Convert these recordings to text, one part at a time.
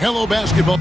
Hello, basketball.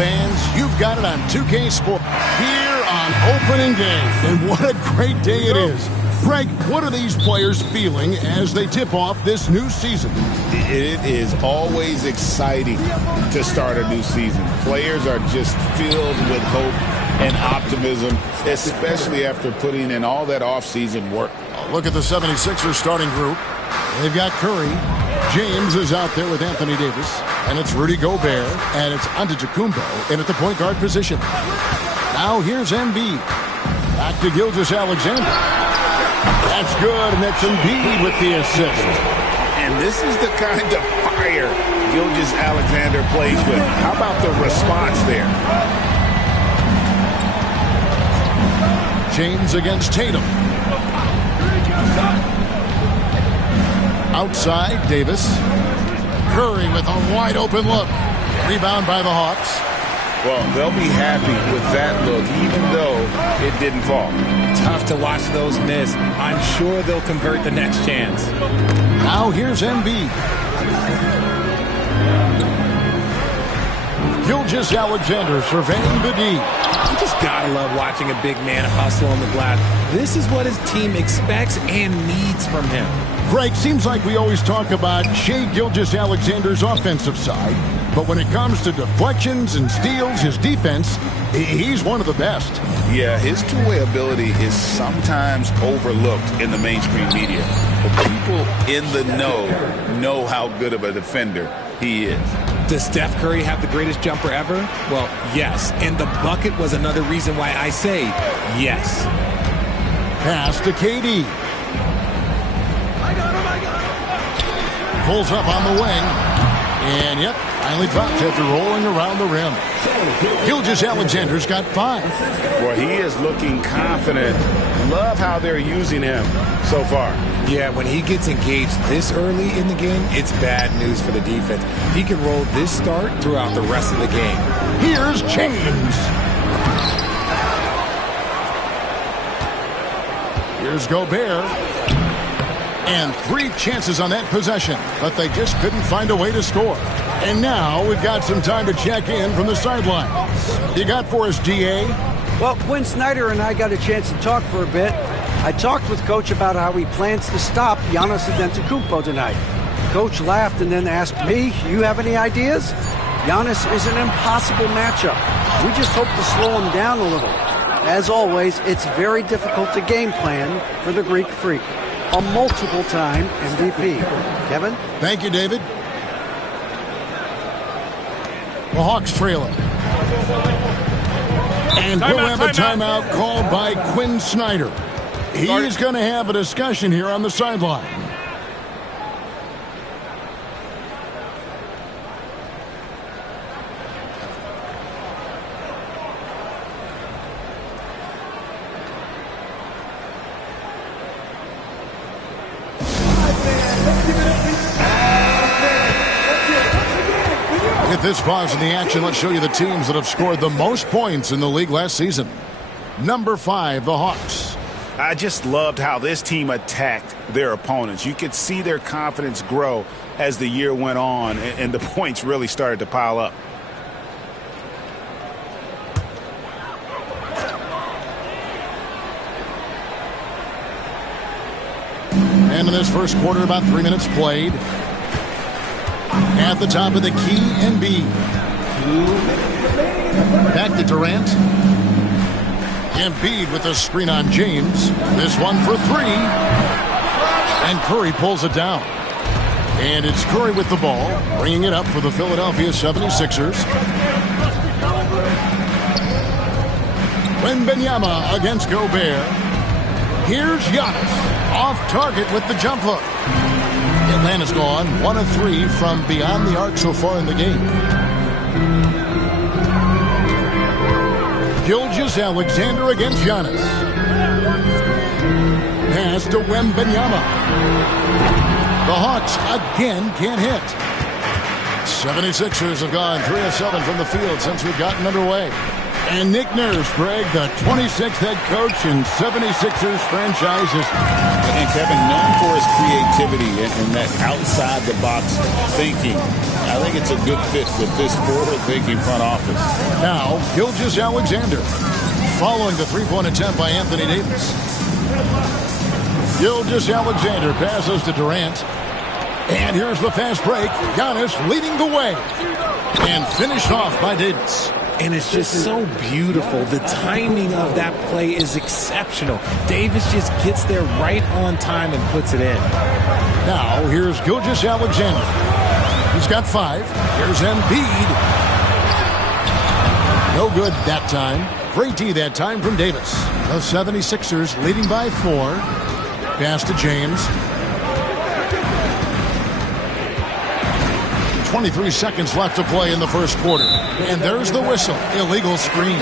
Fans, you've got it on 2K Sports here on opening day. And what a great day it is. Greg, what are these players feeling as they tip off this new season? It is always exciting to start a new season. Players are just filled with hope and optimism, especially after putting in all that offseason work. Look at the 76ers starting group. They've got Curry. James is out there with Anthony Davis. And it's Rudy Gobert. And it's Antetokounmpo in at the point guard position. Now here's Embiid. Back to Gilgeous-Alexander. That's good, and that's Embiid with the assist. And this is the kind of fire Gilgeous-Alexander plays with. How about the response there? James against Tatum. Outside, Davis. Curry with a wide open look. Rebound by the Hawks. Well, they'll be happy with that look, even though it didn't fall. Tough to watch those miss. I'm sure they'll convert the next chance. Now here's Embiid. Gilgeous-Alexander surveying the D. You just gotta love watching a big man hustle on the glass. This is what his team expects and needs from him. Greg, seems like we always talk about Shai Gilgeous-Alexander's offensive side, but when it comes to deflections and steals, his defense, he's one of the best. Yeah, his two-way ability is sometimes overlooked in the mainstream media. But people in the know how good of a defender he is. Does Steph Curry have the greatest jumper ever? Well, yes. And the bucket was another reason why I say yes. Pass to KD. Pulls up on the wing. And, yep, finally drops after rolling around the rim. Gilgeous-Alexander's got 5. Well, he is looking confident. Love how they're using him so far. Yeah, when he gets engaged this early in the game, it's bad news for the defense. He can roll this start throughout the rest of the game. Here's James. Here's Gobert. And 3 chances on that possession, but they just couldn't find a way to score. And now we've got some time to check in from the sidelines. You got for us, GA? Well, Quinn Snyder and I got a chance to talk for a bit. I talked with Coach about how he plans to stop Giannis Antetokounmpo tonight. Coach laughed and then asked me, you have any ideas? Giannis is an impossible matchup. We just hope to slow him down a little. As always, it's very difficult to game plan for the Greek Freak. A multiple-time MVP. Kevin? Thank you, David. The Hawks trailing. And we'll have a timeout called by Quinn Snyder. He's going to have a discussion here on the sideline. With this pause in the action, let's show you the teams that have scored the most points in the league last season. Number 5, the Hawks. I just loved how this team attacked their opponents. You could see their confidence grow as the year went on, and the points really started to pile up. And in this first quarter, about 3 minutes played. At the top of the key, Embiid. Back to Durant. Embiid with a screen on James. This one for 3. And Curry pulls it down. And it's Curry with the ball, bringing it up for the Philadelphia 76ers. Wembanyama against Gobert. Here's Giannis, off target with the jump hook. Atlanta's gone 1 of 3 from beyond the arc so far in the game. Gilgeous-Alexander against Giannis. Pass to Wembanyama. The Hawks again can't hit. 76ers have gone 3 of 7 from the field since we've gotten underway. And Nick Nurse, Greg, the 26th head coach in 76ers franchises. And Kevin, known for his creativity and that outside-the-box thinking. I think it's a good fit with this forward-thinking front office. Now, Gilgeous-Alexander, following the three-point attempt by Anthony Davis. Gilgeous-Alexander passes to Durant. And here's the fast break. Giannis leading the way. And finished off by Davis. And it's just so beautiful. The timing of that play is exceptional. Davis just gets there right on time and puts it in. Now, here's Gilgeous-Alexander. He's got 5. Here's Embiid. No good that time. Great D that time from Davis. The 76ers leading by 4. Pass to James. 23 seconds left to play in the first quarter. And there's the whistle. Illegal screen.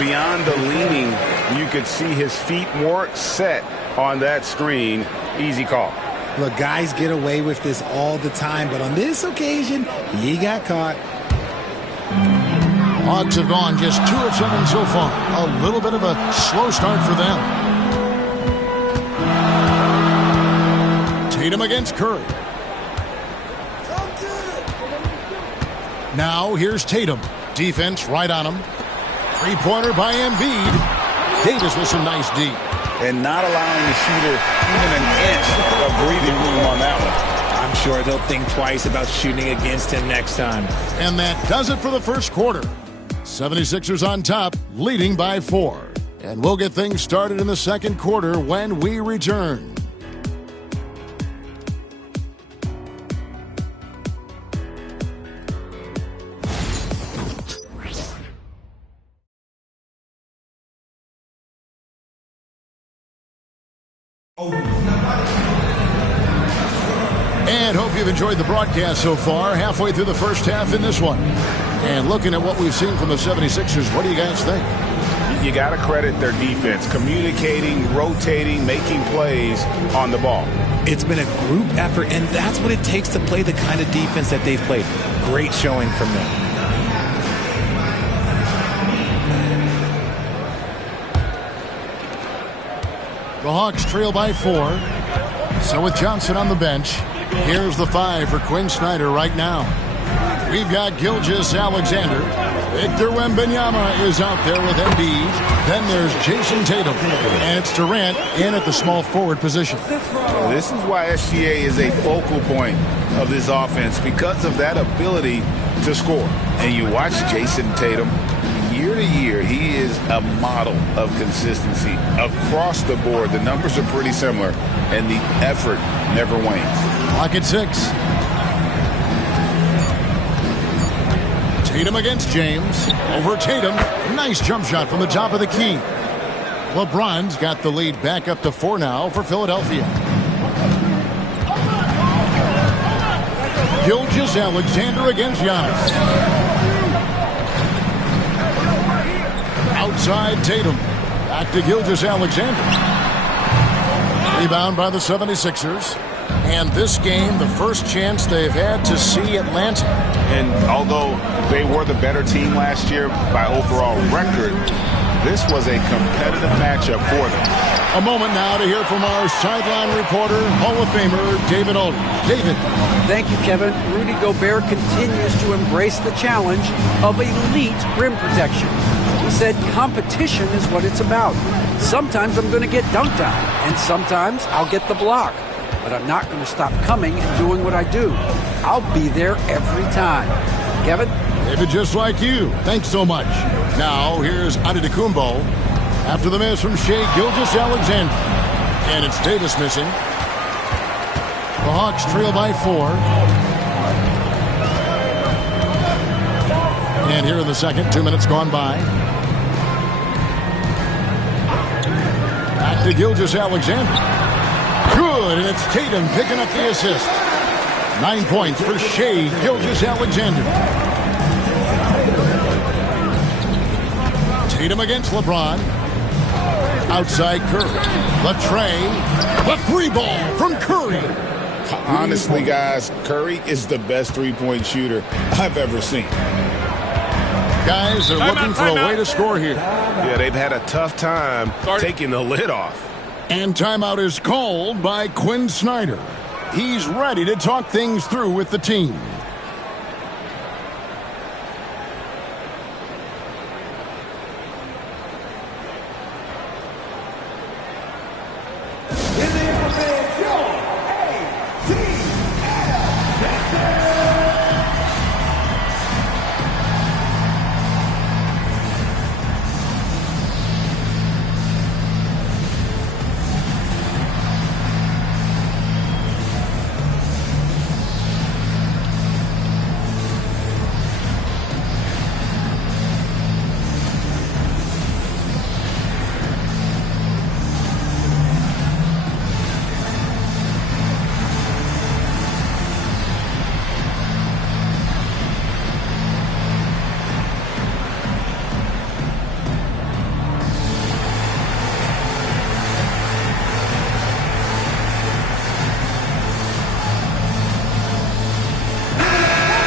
Beyond the leaning, you could see his feet more set on that screen. Easy call. Look, guys get away with this all the time, but on this occasion, he got caught. Hawks have gone just 2 of 7 so far. A little bit of a slow start for them. Tatum against Curry. Now here's Tatum. Defense right on him. Three-pointer by Embiid. Davis with some nice D. And not allowing the shooter even an inch of breathing room on that one. I'm sure they'll think twice about shooting against him next time. And that does it for the first quarter. 76ers on top, leading by 4. And we'll get things started in the second quarter when we return. And hope you've enjoyed the broadcast so far. Halfway through the first half in this one. And looking at what we've seen from the 76ers, what do you guys think? You got to credit their defense. Communicating, rotating, making plays on the ball. It's been a group effort, and that's what it takes to play the kind of defense that they've played. Great showing from them. The Hawks trail by 4. So with Johnson on the bench, here's the 5 for Quinn Snyder right now. We've got Gilgeous-Alexander. Victor Wembanyama is out there with Embiid. Then there's Jason Tatum. And it's Durant in at the small forward position. This is why SGA is a focal point of this offense, because of that ability to score. And you watch Jason Tatum. Year to year, he is a model of consistency across the board. The numbers are pretty similar, and the effort never wanes. Clock at 6. Tatum against James. Over Tatum. Nice jump shot from the top of the key. LeBron's got the lead back up to 4 now for Philadelphia. Gilgeous-Alexander against Giannis. Outside Tatum. Back to Gilgeous-Alexander. Rebound by the 76ers. And this game, the first chance they've had to see Atlanta. And although they were the better team last year by overall record, this was a competitive matchup for them. A moment now to hear from our sideline reporter, Hall of Famer David Aldridge. David. Thank you, Kevin. Rudy Gobert continues to embrace the challenge of elite rim protection. He said competition is what it's about. Sometimes I'm going to get dunked on, and sometimes I'll get the block. But I'm not going to stop coming and doing what I do. I'll be there every time. Kevin? David, just like you. Thanks so much. Now, here's Antetokounmpo after the miss from Shai Gilgeous-Alexander. And it's Davis missing. The Hawks trail by 4. And here in the second, 2 minutes gone by. Back to Gilgeous-Alexander. Good, and it's Tatum picking up the assist. 9 points for Shai Gilgeous-Alexander. Tatum against LeBron. Outside Curry. The tray. The 3 ball from Curry. Honestly, guys, Curry is the best three-point shooter I've ever seen. Guys are looking for a way to score here. Yeah, they've had a tough time taking the lid off. And timeout is called by Quinn Snyder. He's ready to talk things through with the team.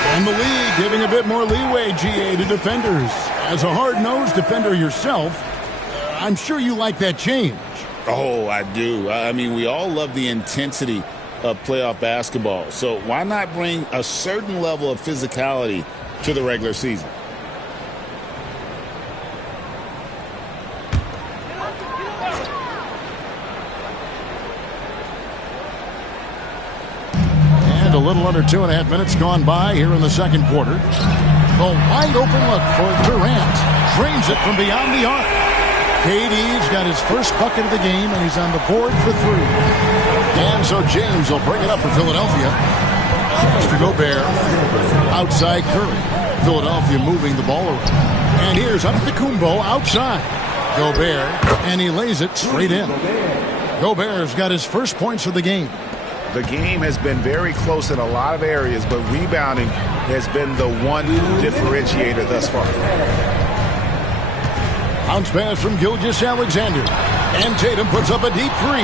And the league giving a bit more leeway, GA, to defenders. As a hard-nosed defender yourself, I'm sure you like that change. Oh, I do. I mean, we all love the intensity of playoff basketball. So why not bring a certain level of physicality to the regular season? A little under 2.5 minutes gone by here in the second quarter. The wide open look for Durant. Drains it from beyond the arc. KD's got his first bucket of the game, and he's on the board for 3. And so James will bring it up for Philadelphia. Mr. Gobert outside Curry. Philadelphia moving the ball around. And here's Antetokounmpo outside. Gobert, and he lays it straight in. Gobert's got his first points of the game. The game has been very close in a lot of areas, but rebounding has been the one differentiator thus far. Bounce pass from Gilgeous-Alexander. And Tatum puts up a deep 3.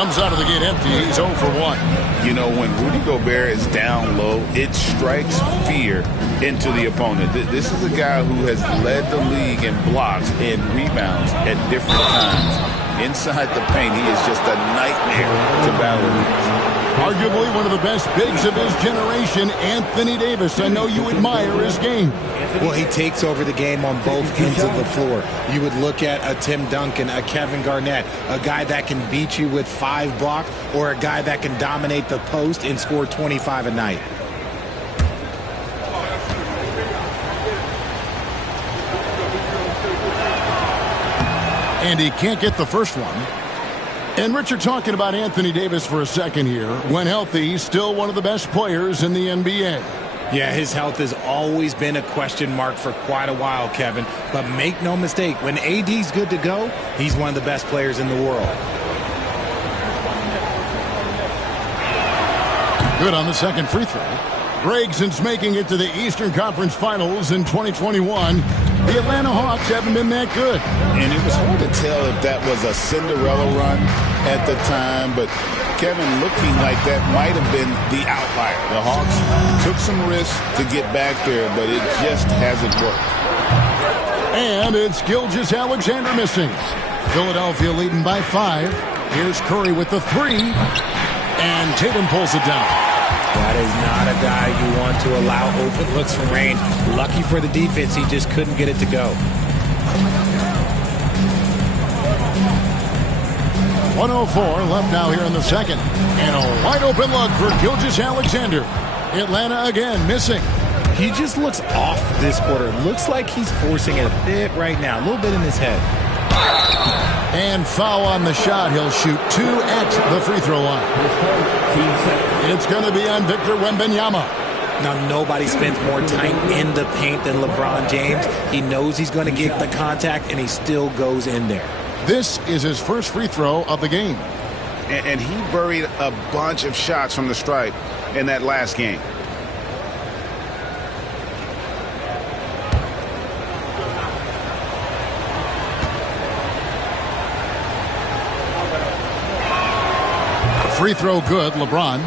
Comes out of the gate empty. He's 0 for 1. You know, when Rudy Gobert is down low, it strikes fear into the opponent. This is a guy who has led the league in blocks and rebounds at different times. Inside the paint, he is just a nightmare to battle against. Arguably one of the best bigs of his generation, Anthony Davis. I know you admire his game. Well, he takes over the game on both ends of the floor. You would look at a Tim Duncan, a Kevin Garnett, a guy that can beat you with 5 blocks, or a guy that can dominate the post and score 25 a night. And he can't get the first one. And Richard, talking about Anthony Davis for a second here. When healthy, he's still one of the best players in the NBA. Yeah, his health has always been a question mark for quite a while, Kevin. But make no mistake, when AD's good to go, he's one of the best players in the world. Good on the second free throw. Greg, since making it to the Eastern Conference Finals in 2021, the Atlanta Hawks haven't been that good. And it was hard to tell if that was a Cinderella run at the time, but Kevin, looking like that might have been the outlier. The Hawks took some risks to get back there, but it just hasn't worked. And it's Gilgeous-Alexander missing. Philadelphia leading by 5. Here's Curry with the 3. And Tatum pulls it down. That is not a guy you want to allow open looks from range. Lucky for the defense, he just couldn't get it to go. 1:04 left now here in the second. And a wide open look for Gilgeous-Alexander. Atlanta again missing. He just looks off this quarter. Looks like he's forcing it a bit right now. A little bit in his head. And foul on the shot. He'll shoot 2 at the free throw line. It's going to be on Victor Wembanyama. Now, nobody spends more time in the paint than LeBron James. He knows he's going to get the contact, and he still goes in there. This is his first free throw of the game. And he buried a bunch of shots from the stripe in that last game. Free throw good, LeBron.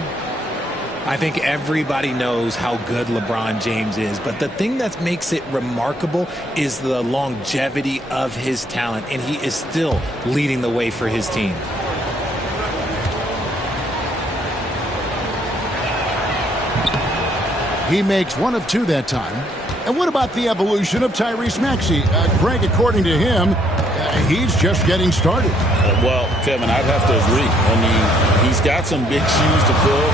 I think everybody knows how good LeBron James is, but the thing that makes it remarkable is the longevity of his talent, and he is still leading the way for his team. He makes 1 of 2 that time. And what about the evolution of Tyrese Maxey? Greg, according to him, he's just getting started. Well, Kevin, I'd have to agree. I mean, he's got some big shoes to fill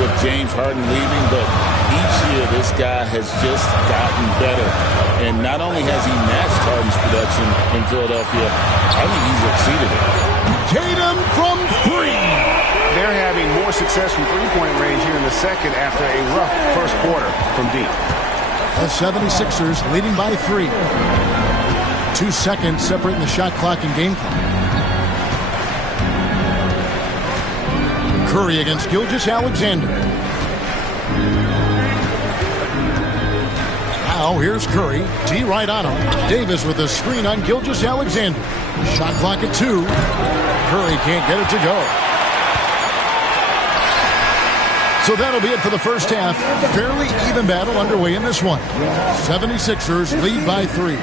with James Harden leaving, but each year this guy has just gotten better. And not only has he matched Harden's production in Philadelphia, I think he's exceeded it. Tatum from 3. They're having more success from three-point range here in the second after a rough first quarter from deep. The 76ers leading by 3. 2 seconds separating the shot clock and game clock. Curry against Gilgeous-Alexander. Now here's Curry. T right on him. Davis with a screen on Gilgeous-Alexander. Shot clock at 2. Curry can't get it to go. So that'll be it for the first half. Fairly even battle underway in this one. 76ers lead by 3.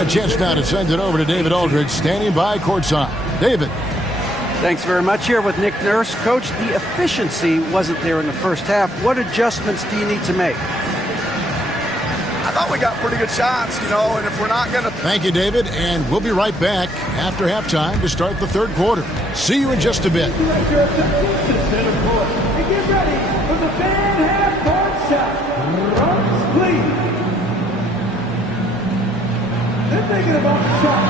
A chance now to send it over to David Aldridge, standing by courtside. David. Thanks very much. Here with Nick Nurse. Coach, the efficiency wasn't there in the first half. What adjustments do you need to make? I thought we got pretty good shots, and if we're not going to... Thank you, David, and we'll be right back after halftime to start the third quarter. See you in just a bit. Get ready for the fan half-court shot. Runs, please. They're thinking about the shot.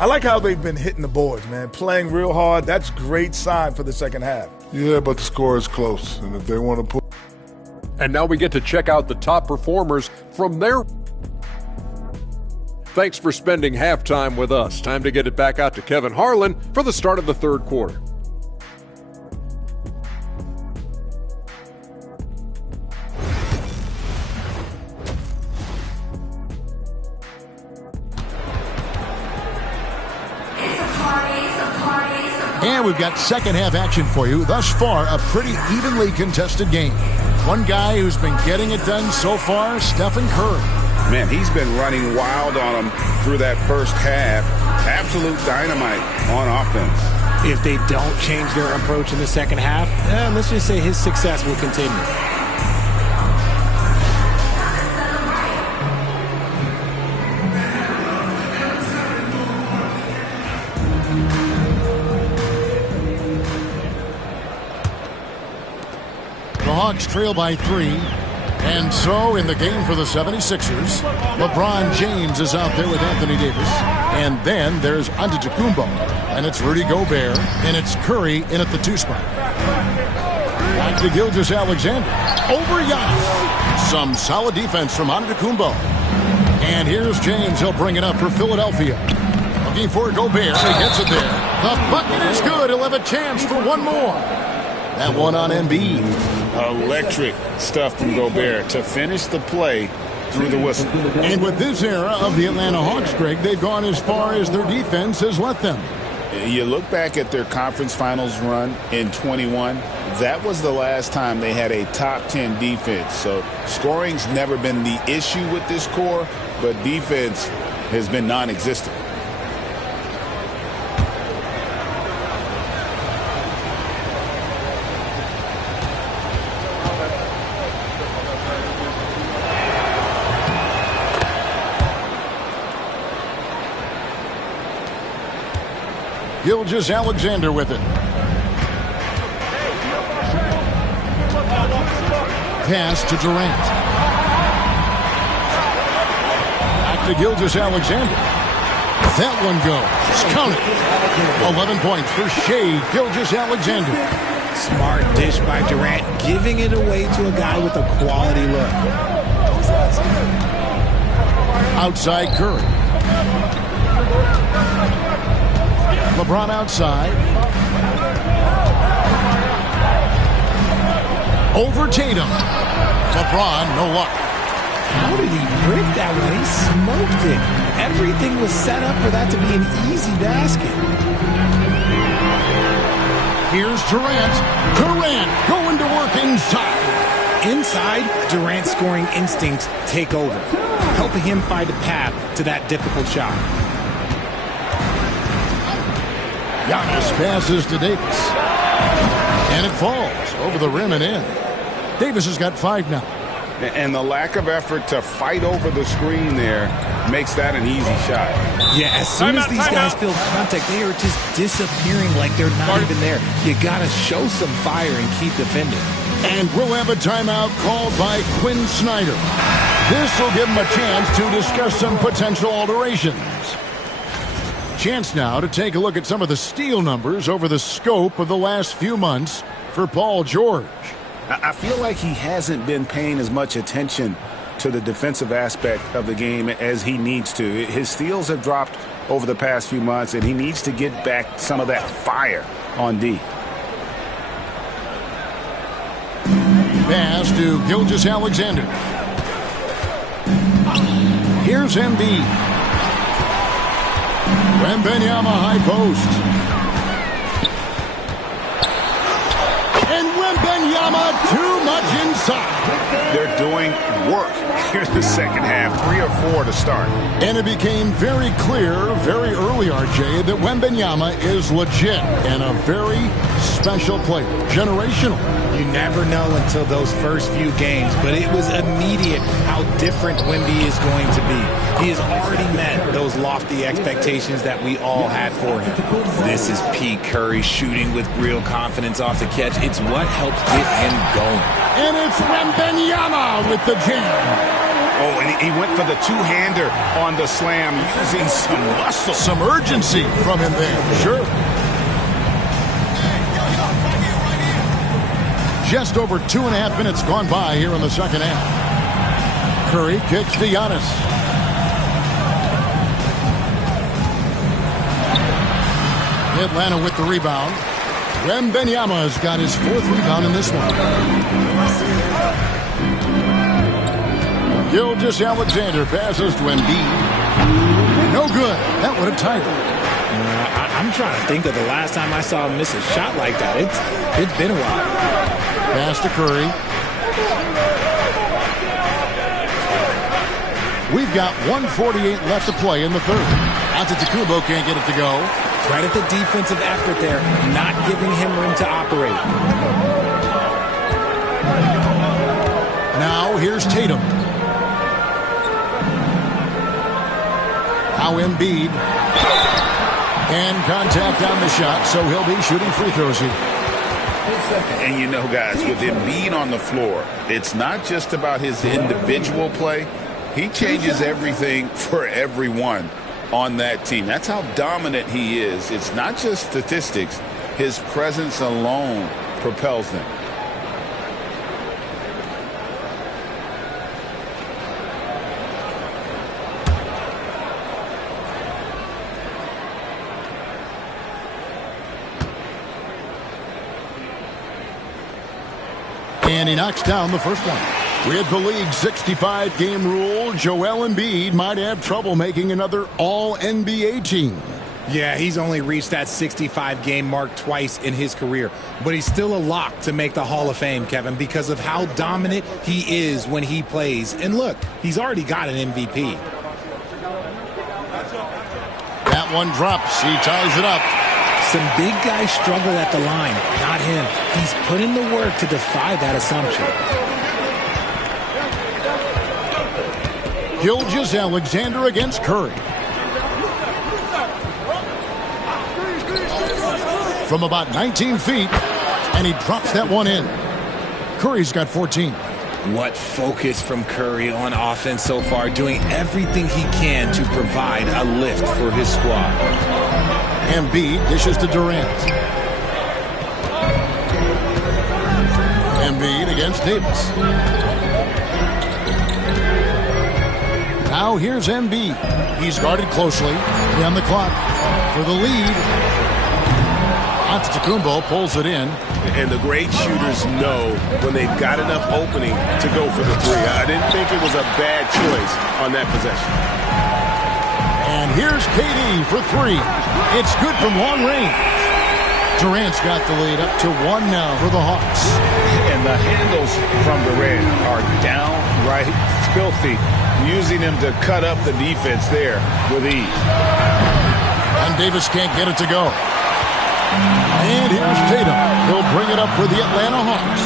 I like how they've been hitting the boards, man. Playing real hard. That's a great sign for the second half. Yeah, but the score is close. And if they want to put... And now we get to check out the top performers from their... Thanks for spending halftime with us. Time to get it back out to Kevin Harlan for the start of the third quarter. And we've got second half action for you. Thus far, a pretty evenly contested game. One guy who's been getting it done so far, Stephen Curry. Man, he's been running wild on them through that first half. Absolute dynamite on offense. If they don't change their approach in the second half, let's just say his success will continue. The Hawks trail by 3. And so in the game for the 76ers, LeBron James is out there with Anthony Davis. And then there's Antetokounmpo. And it's Rudy Gobert. And it's Curry in at the 2 spot. Back to Gilgeous-Alexander. Over Giannis. Some solid defense from Antetokounmpo. And here's James. He'll bring it up for Philadelphia. Looking for Gobert. He gets it there. The bucket is good. He'll have a chance for one more. That one on Embiid. Electric stuff from Gobert to finish the play through the whistle. And with this era of the Atlanta Hawks, Greg, they've gone as far as their defense has let them. You look back at their conference finals run in 21, that was the last time they had a top 10 defense. So scoring's never been the issue with this core, but defense has been non-existent. Gilgeous-Alexander with it. Pass to Durant. Back to Gilgeous-Alexander. That one goes. Count it. 11 points for Shai Gilgeous-Alexander. Smart dish by Durant, giving it away to a guy with a quality look. Outside Curry. LeBron outside. Over Tatum. LeBron, no luck. How did he brick that one? He smoked it. Everything was set up for that to be an easy basket. Here's Durant. Durant going to work inside. Inside, Durant's scoring instincts take over, helping him find a path to that difficult shot. Giannis passes to Davis. And it falls over the rim and in. Davis has got 5 now. And the lack of effort to fight over the screen there makes that an easy shot. Yeah, as soon as these guys feel contact, they are just disappearing like they're not even there. You got to show some fire and keep defending. And we'll have a timeout called by Quinn Snyder. This will give him a chance to discuss some potential alterations. Chance now to take a look at some of the steal numbers over the scope of the last few months for Paul George. I feel like he hasn't been paying as much attention to the defensive aspect of the game as he needs to. His steals have dropped over the past few months, and he needs to get back some of that fire on D. Pass to Gilgeous-Alexander. Here's Embiid. Wembanyama high post. And Wembanyama too much inside. They're doing work here in the second half, 3 or 4 to start. And it became very clear very early, RJ, that Wembanyama is legit and a very special player, generational. You never know until those first few games, but it was immediate how different Wemby is going to be. He has already met those lofty expectations that we all had for him. This is Pete Curry shooting with real confidence off the catch. It's what helps get him going. And it's Wembanyama with the jam. Oh, and he went for the two-hander on the slam, using some muscle. Some urgency from him there, sure. Just over 2.5 minutes gone by here in the second half. Curry kicks to Giannis. Atlanta with the rebound. Wembanyama has got his 4th rebound in this one. Gilgeous-Alexander passes to Embiid. No good. That would have tied it. I'm trying to think of the last time I saw him miss a shot like that. It's been a while. Pass to Curry. We've got 1:48 left to play in the third. Antetokounmpo can't get it to go. Credit the defensive effort there, not giving him room to operate. Now here's Tatum. Now Embiid. And contact on the shot, so he'll be shooting free throws here. And you know, guys, with Embiid on the floor, it's not just about his individual play. He changes everything for everyone on that team. That's how dominant he is. It's not just statistics. His presence alone propels them. And he knocks down the first one. With the league's 65-game rule, Joel Embiid might have trouble making another All-NBA team. Yeah, he's only reached that 65-game mark twice in his career. But he's still a lock to make the Hall of Fame, Kevin, because of how dominant he is when he plays. And look, he's already got an MVP. That one drops. He ties it up. Some big guys struggle at the line, not him. He's put in the work to defy that assumption. Gilgeous-Alexander against Curry. From about 19 feet, and he drops that one in. Curry's got 14. What focus from Curry on offense so far, doing everything he can to provide a lift for his squad. Embiid dishes to Durant. Embiid against Davis. Now here's Embiid. He's guarded closely. On the clock for the lead. Antetokounmpo pulls it in. And the great shooters know when they've got enough opening to go for the three. I didn't think it was a bad choice on that possession. And here's KD for three. It's good from long range. Durant's got the lead up to 1 now for the Hawks. And the handles from Durant are downright filthy, using him to cut up the defense there with ease. And Davis can't get it to go. And here's Tatum. He'll bring it up for the Atlanta Hawks.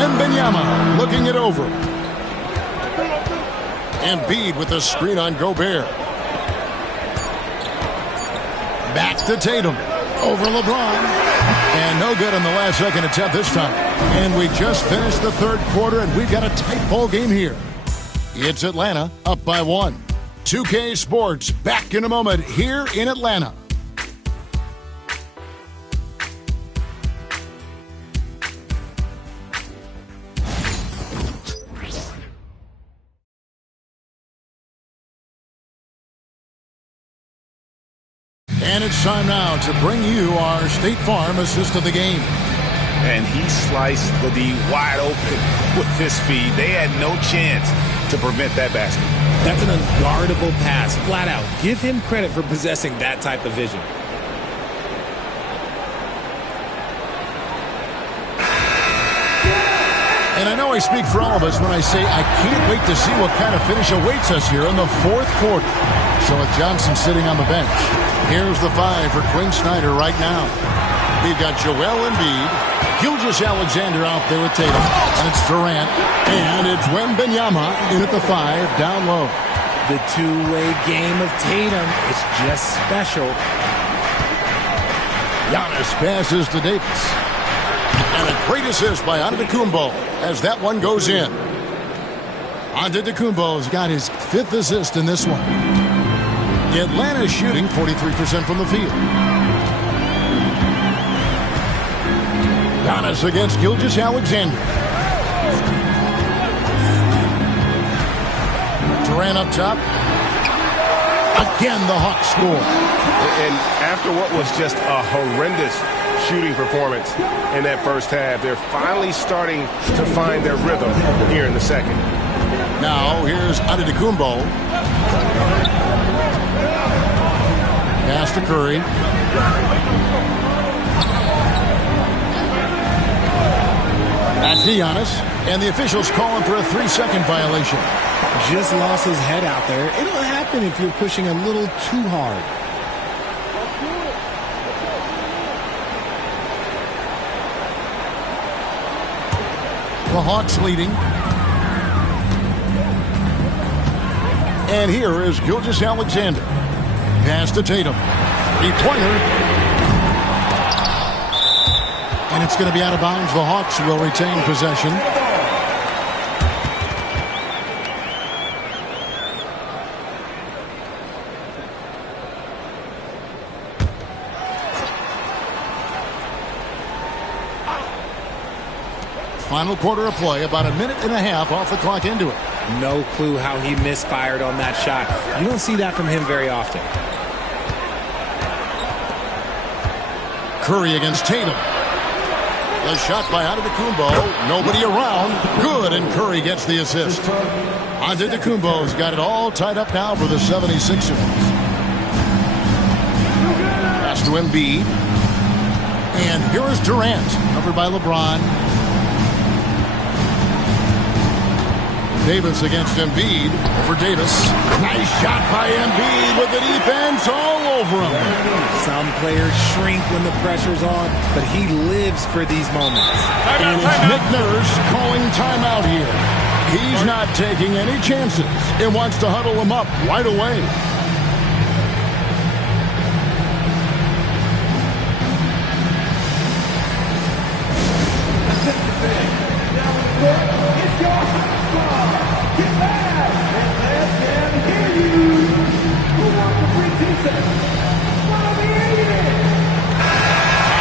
Wembanyama looking it over. Embiid with the screen on Gobert. Back to Tatum. Over LeBron. And no good on the last second attempt this time. And we just finished the third quarter, and we've got a tight ball game here. It's Atlanta up by 1. 2K Sports back in a moment here in Atlanta. And it's time now to bring you our State Farm assist of the game. And he sliced the D wide open with his speed. They had no chance to prevent that basket. That's an unguardable pass, flat out. Give him credit for possessing that type of vision. And I know I speak for all of us when I say I can't wait to see what kind of finish awaits us here in the fourth quarter. So with Johnson sitting on the bench, here's the 5 for Quinn Snyder right now. We've got Joel Embiid, Gilgeous-Alexander out there with Tatum, and it's Durant, and it's Wembanyama in at the 5 down low. The two-way game of Tatum is just special. Giannis passes to Davis. And a great assist by Antetokounmpo as that one goes in. Antetokounmpo's got his 5th assist in this one. Atlanta is shooting 43% from the field. Giannis against Gilgeous-Alexander. Durant up top. Again, the Hawks score. And after what was just a horrendous shooting performance in that first half, they're finally starting to find their rhythm here in the second. Now, here's Antetokounmpo. Pass to Curry. Back to Giannis. And the officials calling for a 3-second violation. Just lost his head out there. It'll happen if you're pushing a little too hard. The Hawks leading. And here is Gilgeous-Alexander. Pass to Tatum. 3-pointer. And it's going to be out of bounds. The Hawks will retain possession. Final quarter of play, about a minute and a half off the clock into it. No clue how he misfired on that shot. You don't see that from him very often. Curry against Tatum. The shot by Antetokounmpo. Nobody around. Good, and Curry gets the assist. Antetokounmpo's got it all tied up now for the 76ers. Pass to Embiid. And here is Durant, covered by LeBron. Davis against Embiid for Davis. Nice shot by Embiid with the defense all over him. Some players shrink when the pressure's on, but he lives for these moments. And it's Nick Nurse calling timeout here. He's not taking any chances and wants to huddle him up right away.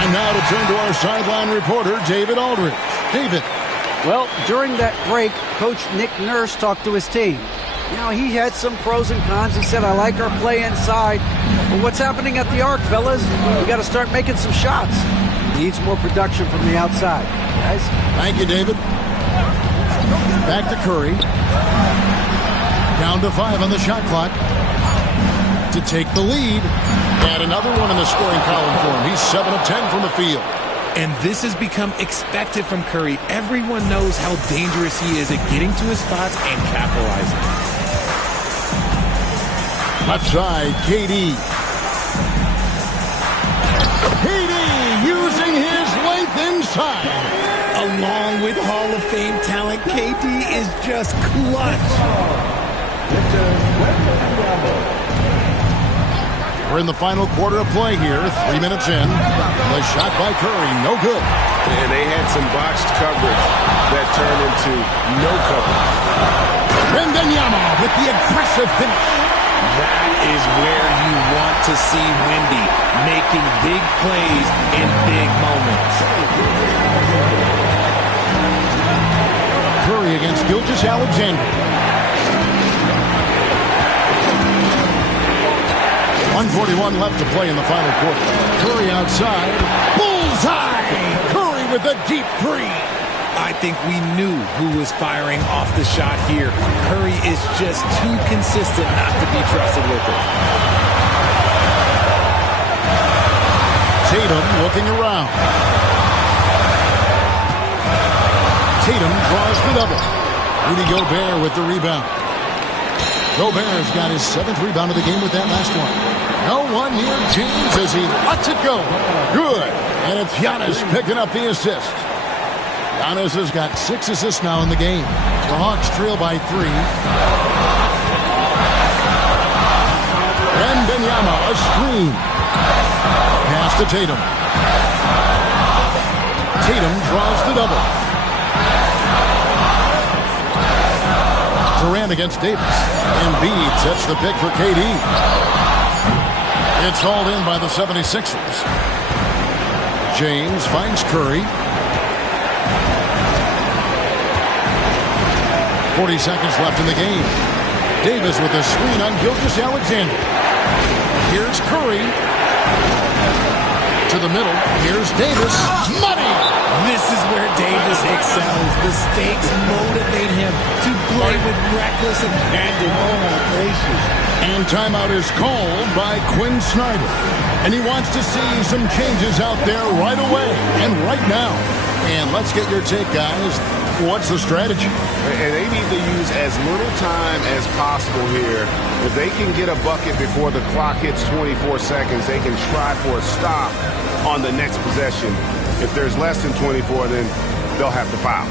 And now to turn to our sideline reporter, David Aldridge. David. Well, during that break, Coach Nick Nurse talked to his team. You know, he had some pros and cons. He said, I like our play inside. But what's happening at the arc, fellas? We got to start making some shots. He needs more production from the outside. Guys? Thank you, David. Back to Curry. Down to 5 on the shot clock to take the lead. And another one in the scoring column for him. He's 7 of 10 from the field. And this has become expected from Curry. Everyone knows how dangerous he is at getting to his spots and capitalizing. Left side, KD. KD using his length inside. Along with Hall of Fame talent, KD is just clutch. We're in the final quarter of play here. 3 minutes in. The shot by Curry, no good. And they had some botched coverage that turned into no coverage. Wembanyama with the aggressive finish. That is where you want to see Wemby, making big plays in big moments. Curry against Gilgeous-Alexander. 1:41 left to play in the final quarter. Curry outside. Bullseye! Curry with a deep three. I think we knew who was firing off the shot here. Curry is just too consistent not to be trusted with it. Tatum looking around. Tatum draws the double. Rudy Gobert with the rebound. Gobert's got his 7th rebound of the game with that last one. No one near James as he lets it go. Good. And it's Giannis picking up the assist. Giannis has got 6 assists now in the game. The Hawks trail by 3. Wembanyama, a screen. Pass to Tatum. Tatum draws the double. Durant against Davis. Embiid sets the pick for KD. It's hauled in by the 76ers. James finds Curry. 40 seconds left in the game. Davis with a screen on Gilgeous-Alexander. Here's Curry. To the middle. Here's Davis. Money! This is where Davis excels. The stakes motivate him to play with reckless abandon. Oh, my gracious. And timeout is called by Quinn Snyder. And he wants to see some changes out there right away and right now. And let's get your take, guys. What's the strategy? And they need to use as little time as possible here. If they can get a bucket before the clock hits 24 seconds, they can try for a stop on the next possession. If there's less than 24, then they'll have to foul.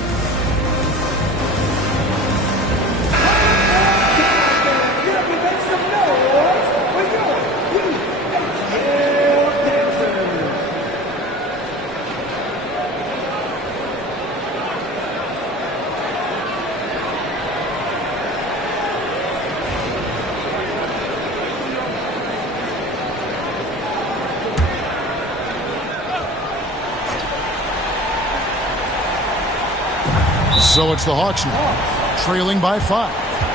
So it's the Hawks now, trailing by 5.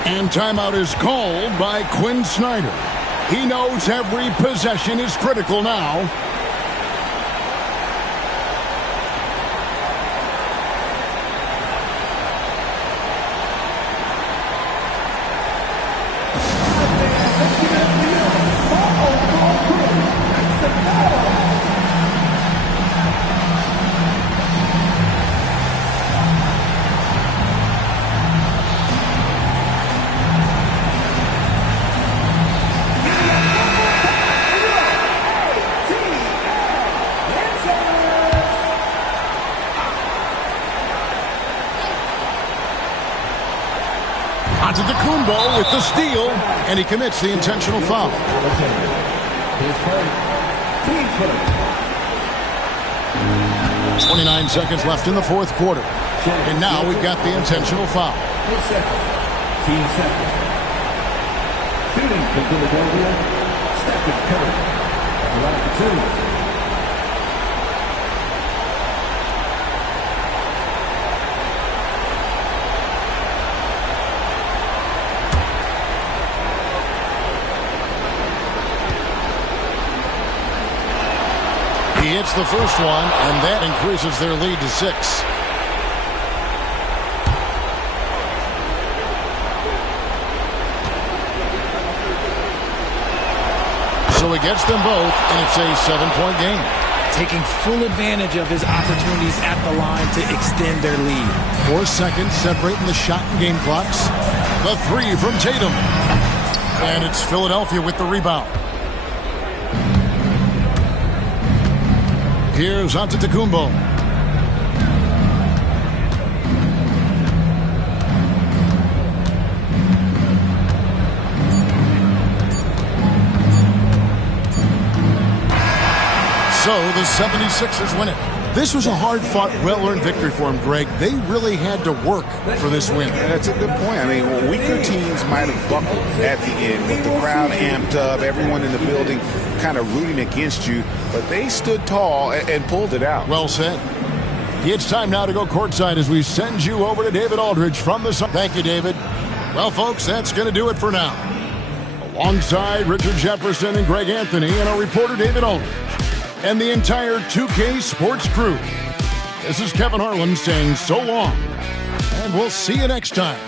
And timeout is called by Quinn Snyder. He knows every possession is critical now. Antetokounmpo with the steal, and he commits the intentional foul. 29 seconds left in the fourth quarter. And now we've got the intentional foul. Team seconds. Shooting for Philadelphia, Stephen Curry. The line for 2. hits the first one, and that increases their lead to 6. So he gets them both, and it's a 7-point game. Taking full advantage of his opportunities at the line to extend their lead. 4 seconds separating the shot and game clocks. The 3 from Tatum. And it's Philadelphia with the rebound. Here's Antetokounmpo. So the 76ers win it. This was a hard-fought, well-earned victory for them, Greg. They really had to work for this win. That's a good point. I mean, weaker teams might have buckled at the end with the crowd amped up, everyone in the building kind of rooting against you, but they stood tall and pulled it out. Well said. It's time now to go courtside as we send you over to David Aldridge from the... Thank you, David. Well, folks, that's going to do it for now. Alongside Richard Jefferson and Greg Anthony and our reporter David Aldridge and the entire 2K Sports crew, this is Kevin Harlan saying so long, and we'll see you next time.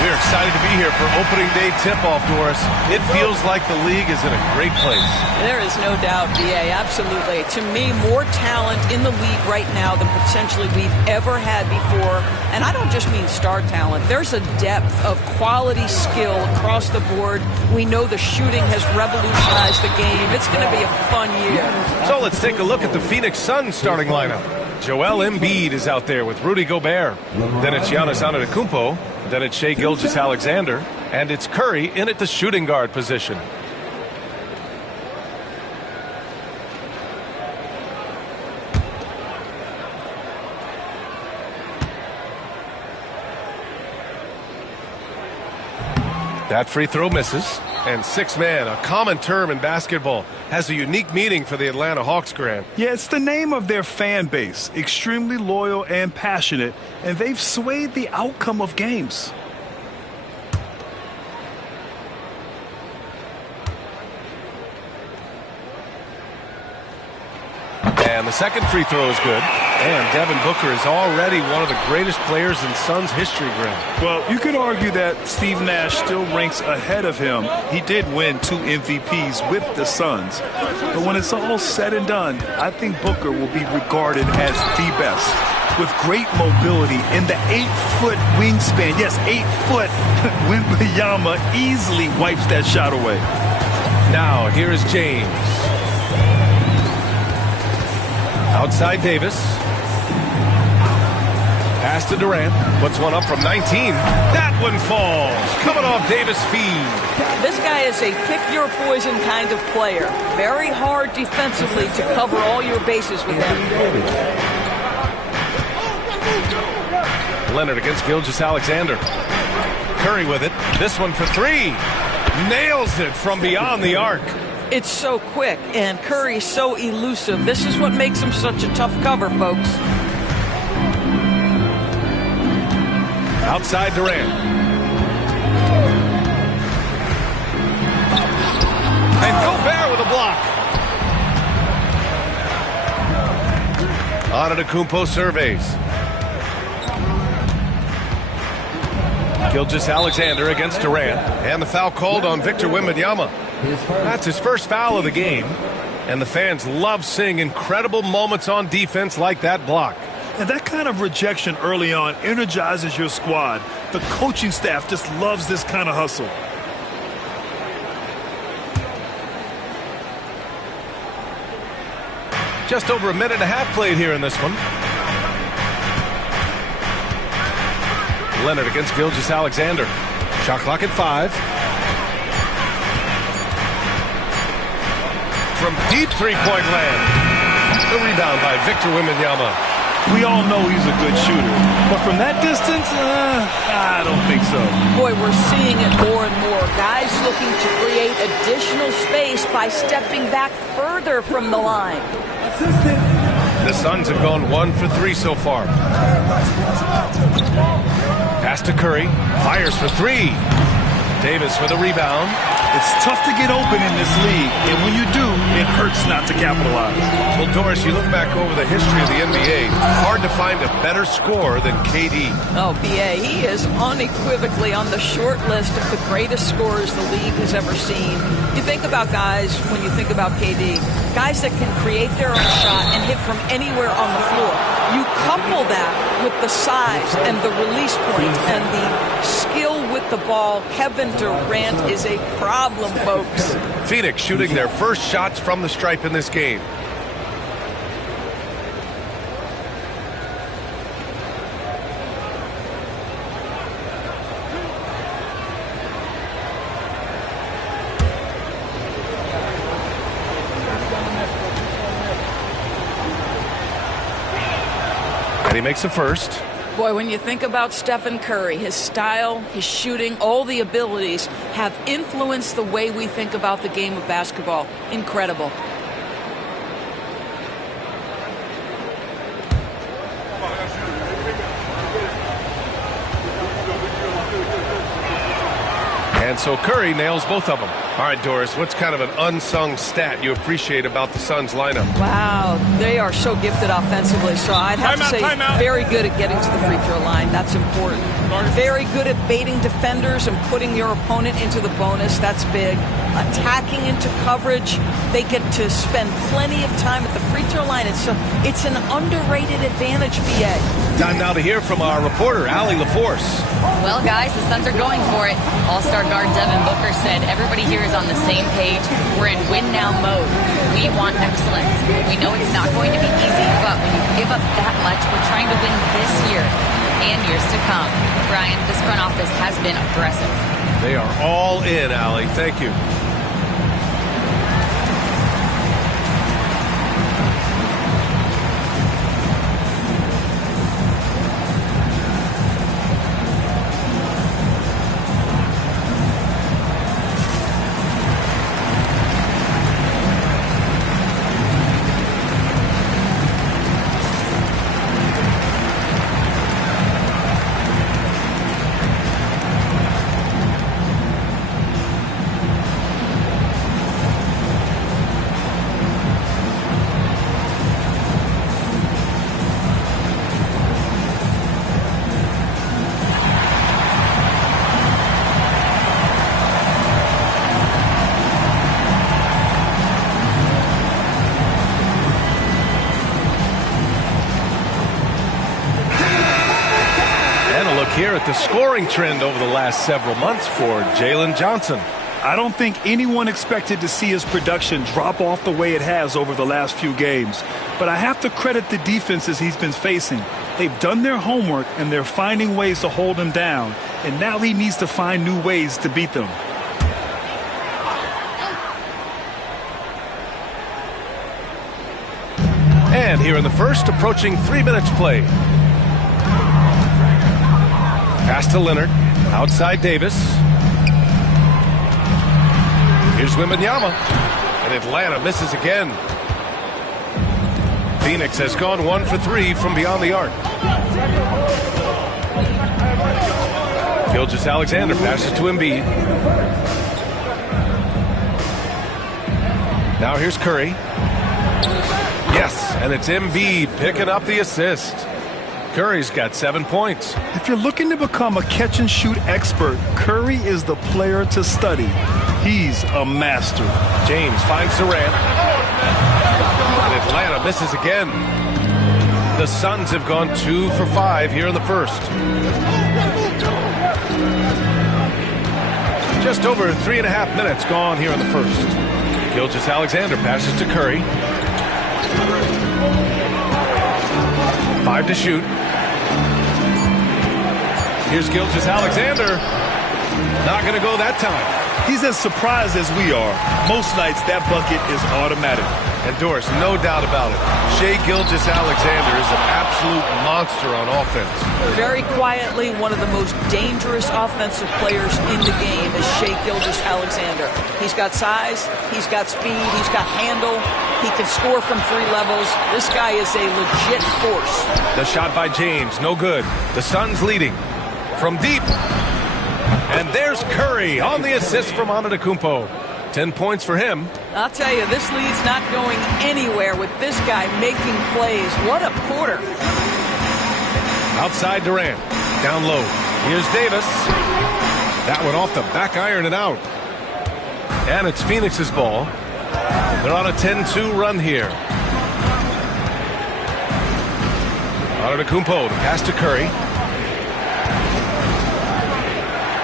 We're excited to be here for opening day tip-off, Doris. It feels like the league is in a great place. There is no doubt, BA, absolutely. To me, more talent in the league right now than potentially we've ever had before. And I don't just mean star talent. There's a depth of quality skill across the board. We know the shooting has revolutionized the game. It's going to be a fun year. So let's take a look at the Phoenix Suns starting lineup. Joel Embiid is out there with Rudy Gobert. Then it's Giannis Antetokounmpo. Then it's Shai Gilgeous-Alexander. And it's Curry in at the shooting guard position. That free throw misses. And six-man, a common term in basketball, has a unique meaning for the Atlanta Hawks, Grant. Yeah, it's the name of their fan base. Extremely loyal and passionate, and they've swayed the outcome of games. And the second free throw is good. And Devin Booker is already one of the greatest players in Suns history, Grant. Well, you could argue that Steve Nash still ranks ahead of him. He did win 2 MVPs with the Suns. But when it's all said and done, I think Booker will be regarded as the best. With great mobility and the 8-foot wingspan. Yes, 8-foot. Wembanyama easily wipes that shot away. Now, here is James. Outside Davis. Pass to Durant. Puts one up from 19. That one falls. Coming off Davis' feed. This guy is a pick-your-poison kind of player. Very hard defensively to cover all your bases with him. Leonard against Gilgeous-Alexander. Curry with it. This one for 3. Nails it from beyond the arc. It's so quick, and Curry's so elusive. This is what makes him such a tough cover, folks. Outside Durant. And Gobert with a block. Antetokounmpo surveys. Gilgeous-Alexander against Durant. And the foul called on Victor Wembanyama. That's his first foul of the game. And the fans love seeing incredible moments on defense like that block. And that kind of rejection early on energizes your squad. The coaching staff just loves this kind of hustle. Just over a minute and a half played here in this one. Leonard against Gilgeous-Alexander. Shot clock at 5. From deep three-point land. The rebound by Victor Wembanyama. We all know he's a good shooter. But from that distance, I don't think so. Boy, we're seeing it more and more. Guys looking to create additional space by stepping back further from the line. The Suns have gone 1 for 3 so far. Pass to Curry. Fires for 3. Davis with a rebound. It's tough to get open in this league, and when you do, it hurts not to capitalize. Well, Doris, you look back over the history of the NBA, hard to find a better scorer than KD. Oh, B.A., he is unequivocally on the short list of the greatest scorers the league has ever seen. You think about guys, when you think about KD, guys that can create their own shot and hit from anywhere on the floor. You couple that with the size and the release point and the skill with the ball. Kevin Durant is a problem, folks. Phoenix shooting their first shots from the stripe in this game. And he makes the first. Boy, when you think about Stephen Curry, his style, his shooting, all the abilities have influenced the way we think about the game of basketball. Incredible. And so Curry nails both of them. All right, Doris, what's kind of an unsung stat you appreciate about the Suns lineup? Wow, they are so gifted offensively. So I'd have to say very good at getting to the free throw line. That's important. Very good at baiting defenders and putting your opponent into the bonus. That's big. Attacking into coverage. They get to spend plenty of time at the free throw line. It's an underrated advantage, BA. Time now to hear from our reporter, Allie LaForce. Well, guys, the Suns are going for it. All-star guard Devin Booker said everybody here is on the same page. We're in win-now mode. We want excellence. We know it's not going to be easy, but when you give up that much, we're trying to win this year and years to come. Brian, this front office has been aggressive. They are all in, Allie. Thank you. Here at the scoring trend over the last several months for Jalen Johnson. I don't think anyone expected to see his production drop off the way it has over the last few games. But I have to credit the defenses he's been facing. They've done their homework, and they're finding ways to hold him down. And now he needs to find new ways to beat them. And here in the first, approaching 3 minutes played. Pass to Leonard. Outside Davis. Here's Wembanyama. And Atlanta misses again. Phoenix has gone 1 for 3 from beyond the arc. Gilgeous-Alexander passes to Embiid. Now here's Curry. Yes, and it's Embiid picking up the assist. Curry's got 7 points. If you're looking to become a catch-and-shoot expert, Curry is the player to study. He's a master. James finds Durant. And Atlanta misses again. The Suns have gone 2 for 5 here in the first. Just over 3.5 minutes gone here in the first. Gilgeous-Alexander passes to Curry. 5 to shoot. Here's Gilgeous-Alexander. Not going to go that time. He's as surprised as we are. Most nights that bucket is automatic. And Doris, no doubt about it, Shai Gilgeous-Alexander is an absolute monster on offense. Very quietly, one of the most dangerous offensive players in the game is Shai Gilgeous-Alexander. He's got size, he's got speed, he's got handle, he can score from 3 levels. This guy is a legit force. The shot by James, no good. The Suns leading from deep. And there's Curry on the assist from Antetokounmpo. 10 points for him. I'll tell you, this lead's not going anywhere with this guy making plays. What a quarter. Outside Durant. Down low. Here's Davis. That one off the back iron and out. And it's Phoenix's ball. They're on a 10-2 run here. Antetokounmpo, the pass to Curry.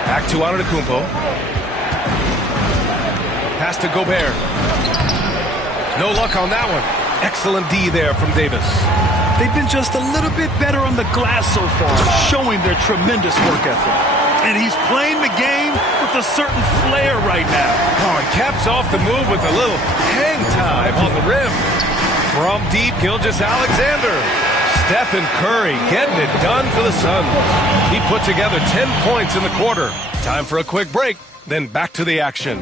Back to Antetokounmpo. Pass to Gobert. No luck on that one. Excellent D there from Davis. They've been just a little bit better on the glass so far, showing their tremendous work ethic. And he's playing the game with a certain flair right now. Oh, he caps off the move with a little hang time on the rim. From deep, Gilgeous-Alexander. Stephen Curry getting it done for the Suns. He put together 10 points in the quarter. Time for a quick break, then back to the action.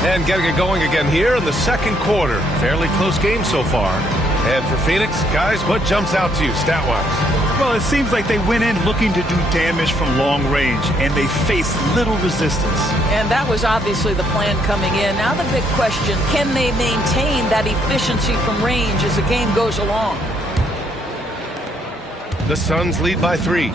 And getting it going again here in the second quarter. Fairly close game so far. And for Phoenix, guys, what jumps out to you stat-wise? Well, it seems like they went in looking to do damage from long range, and they faced little resistance. And that was obviously the plan coming in. Now the big question, can they maintain that efficiency from range as the game goes along? The Suns lead by 3.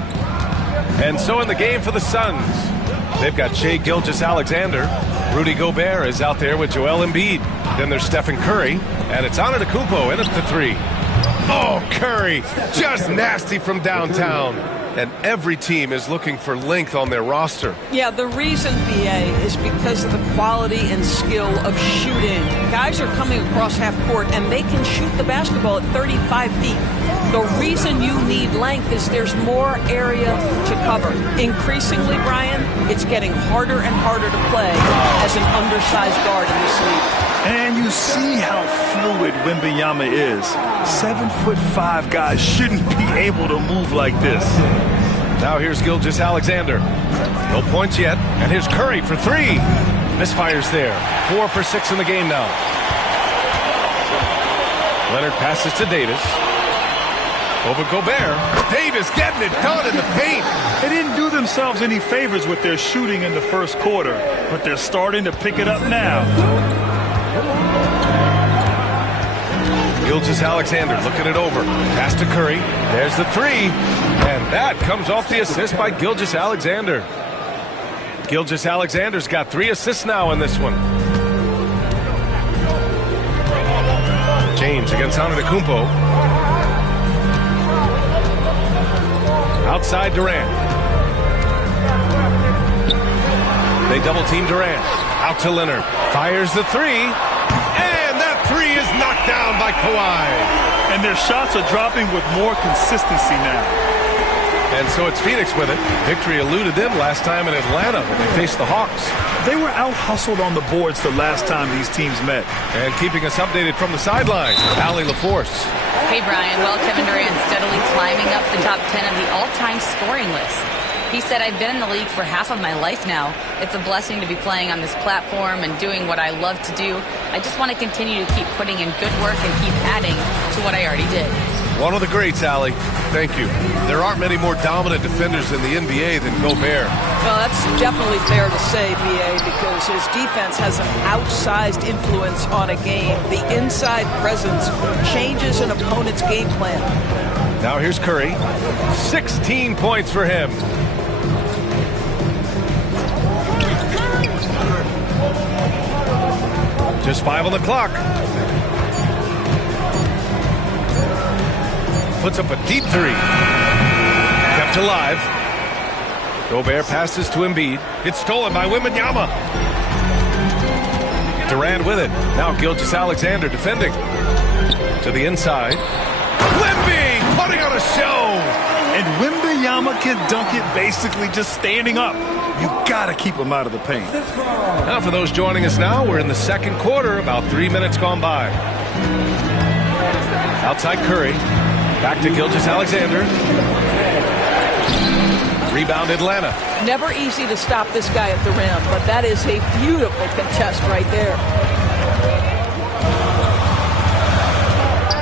And so in the game for the Suns, they've got Shai Gilgeous-Alexander. Rudy Gobert is out there with Joel Embiid. Then there's Stephen Curry, and it's Antetokounmpo in at the 3. Oh, Curry, just nasty from downtown. And every team is looking for length on their roster. Yeah, the reason, BA, is because of the quality and skill of shooting. Guys are coming across half court, and they can shoot the basketball at 35 feet. The reason you need length is there's more area to cover. Increasingly, Brian, it's getting harder and harder to play as an undersized guard in this league. And you see how fluid Wembanyama is. 7'5" guys shouldn't be able to move like this. Now here's Gilgeous-Alexander. No points yet. And here's Curry for 3. Misfires there. 4 for 6 in the game now. Leonard passes to Davis. Over Gobert. Davis getting it done in the paint. They didn't do themselves any favors with their shooting in the first quarter, but they're starting to pick it up now. Gilgeous-Alexander looking it over. Pass to Curry. There's the 3. And that comes off the assist by Gilgeous-Alexander. Gilgeous-Alexander's got 3 assists now in this one. James against Antetokounmpo. Outside Durant. They double-team Durant. Out to Leonard. Fires the 3. And that 3 is knocked down by Kawhi. And their shots are dropping with more consistency now. And so it's Phoenix with it. Victory eluded them last time in Atlanta when they faced the Hawks. They were out-hustled on the boards the last time these teams met. And keeping us updated from the sidelines, Allie LaForce. Hey, Brian. Well, Kevin Durant steadily climbing up the top 10 of the all-time scoring list. He said, I've been in the league for half of my life now. It's a blessing to be playing on this platform and doing what I love to do. I just want to continue to keep putting in good work and keep adding to what I already did. One of the greats, Allie. Thank you. There aren't many more dominant defenders in the NBA than Gobert. Well, that's definitely fair to say, BA, because his defense has an outsized influence on a game. The inside presence changes an opponent's game plan. Now here's Curry. 16 points for him. Just 5 on the clock. Puts up a deep 3. Kept alive. Gobert passes to Embiid. It's stolen by Wembanyama. Durant with it. Now Gilgeous-Alexander defending. To the inside. Wemby putting on a show. And Wembanyama can dunk it basically just standing up. You got to keep him out of the paint. Now for those joining us now, we're in the second quarter, about 3 minutes gone by. Outside Curry. Back to Gilgeous-Alexander. Rebound Atlanta. Never easy to stop this guy at the rim, but that is a beautiful contest right there.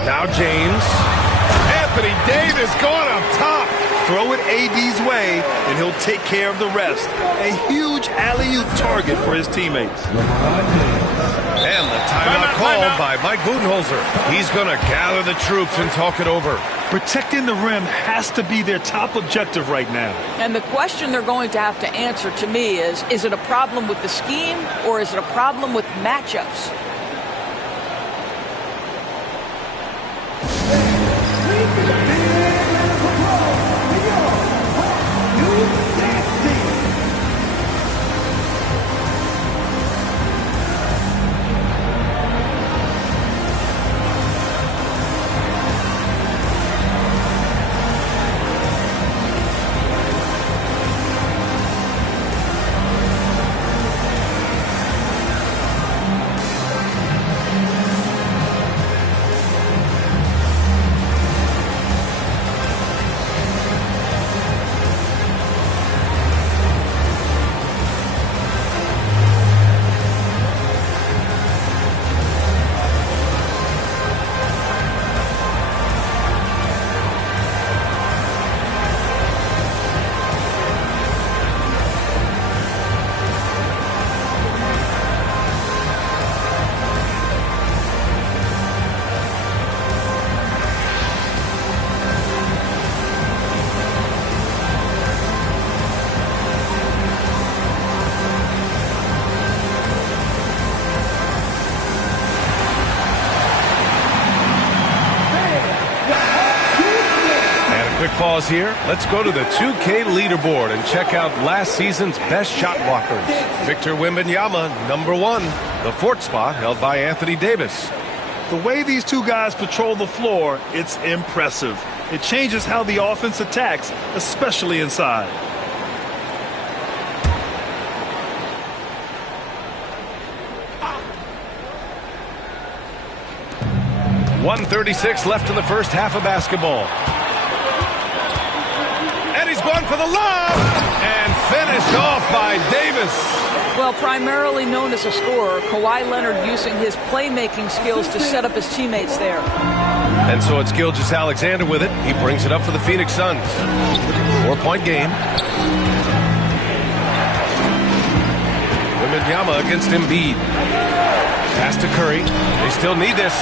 Now James. Anthony Davis going up top. Throw it AD's way, and he'll take care of the rest. A huge alley-oop target for his teammates. And the timeout called by Mike Budenholzer. He's going to gather the troops and talk it over. Protecting the rim has to be their top objective right now. And the question they're going to have to answer to me is it a problem with the scheme or is it a problem with matchups? Pause here. Let's go to the 2K leaderboard and check out last season's best shot blockers. Victor Wembanyama, number 1. The 4th spot held by Anthony Davis. The way these two guys patrol the floor, it's impressive. It changes how the offense attacks, especially inside. .136 left in the first half of basketball. Going for the lob and finished off by Davis. Well, primarily known as a scorer, Kawhi Leonard using his playmaking skills to set up his teammates there. And so it's Gilgeous-Alexander with it. He brings it up for the Phoenix Suns. 4-point game. Wembanyama against Embiid. Pass to Curry. They still need this.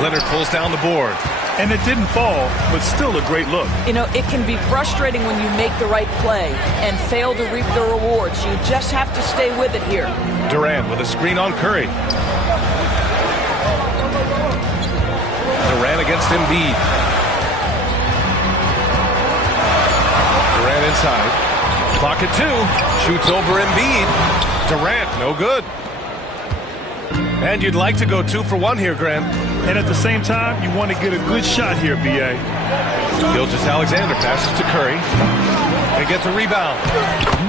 Leonard pulls down the board. And it didn't fall, but still a great look. You know, it can be frustrating when you make the right play and fail to reap the rewards. You just have to stay with it here. Durant with a screen on Curry. Durant against Embiid. Durant inside. Clock at 2. Shoots over Embiid. Durant, no good. And you'd like to go 2 for 1 here, Grant. And at the same time, you want to get a good shot here, B.A. Gilgeous-Alexander passes to Curry. They get the rebound.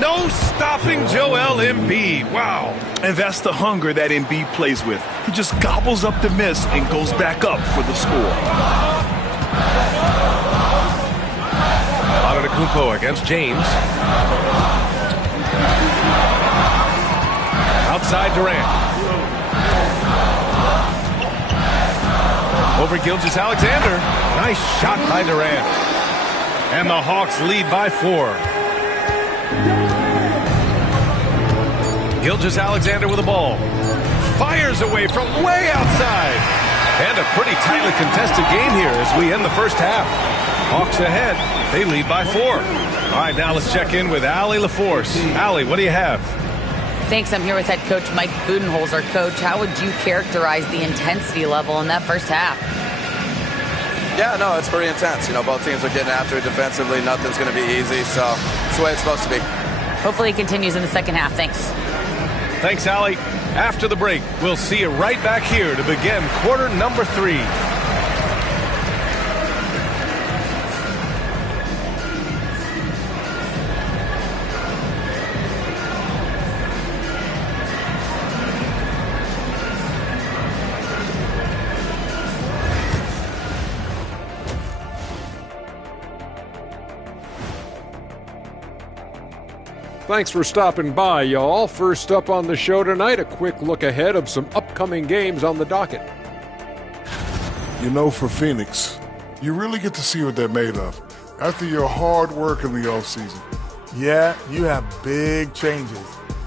No stopping Joel Embiid. Wow. And that's the hunger that Embiid plays with. He just gobbles up the miss and goes back up for the score. Antetokounmpo against James. Outside Durant. Over Gilgeous-Alexander. Nice shot by Durant. And the Hawks lead by 4. Gilgeous-Alexander with the ball. Fires away from way outside. And a pretty tightly contested game here as we end the first half. Hawks ahead. They lead by 4. All right, now let's check in with Allie LaForce. Allie, what do you have? Thanks. I'm here with head coach Mike Budenholzer. Coach, how would you characterize the intensity level in that first half? Yeah, no, it's pretty intense. Both teams are getting after it defensively. Nothing's going to be easy, so it's the way it's supposed to be. Hopefully it continues in the second half. Thanks. Thanks, Allie. After the break, we'll see you right back here to begin quarter number 3. Thanks for stopping by, y'all. First up on the show tonight, a quick look ahead of some upcoming games on the docket. For Phoenix, you really get to see what they're made of after your hard work in the offseason. Yeah, you have big changes,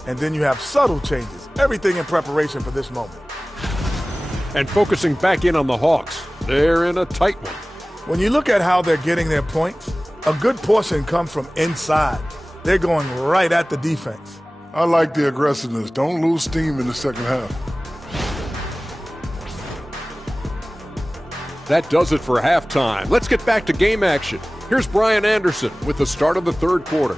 and then you have subtle changes. Everything in preparation for this moment. And focusing back in on the Hawks, they're in a tight one. When you look at how they're getting their points, a good portion comes from inside. They're going right at the defense. I like the aggressiveness. Don't lose steam in the second half. That does it for halftime. Let's get back to game action. Here's Brian Anderson with the start of the third quarter.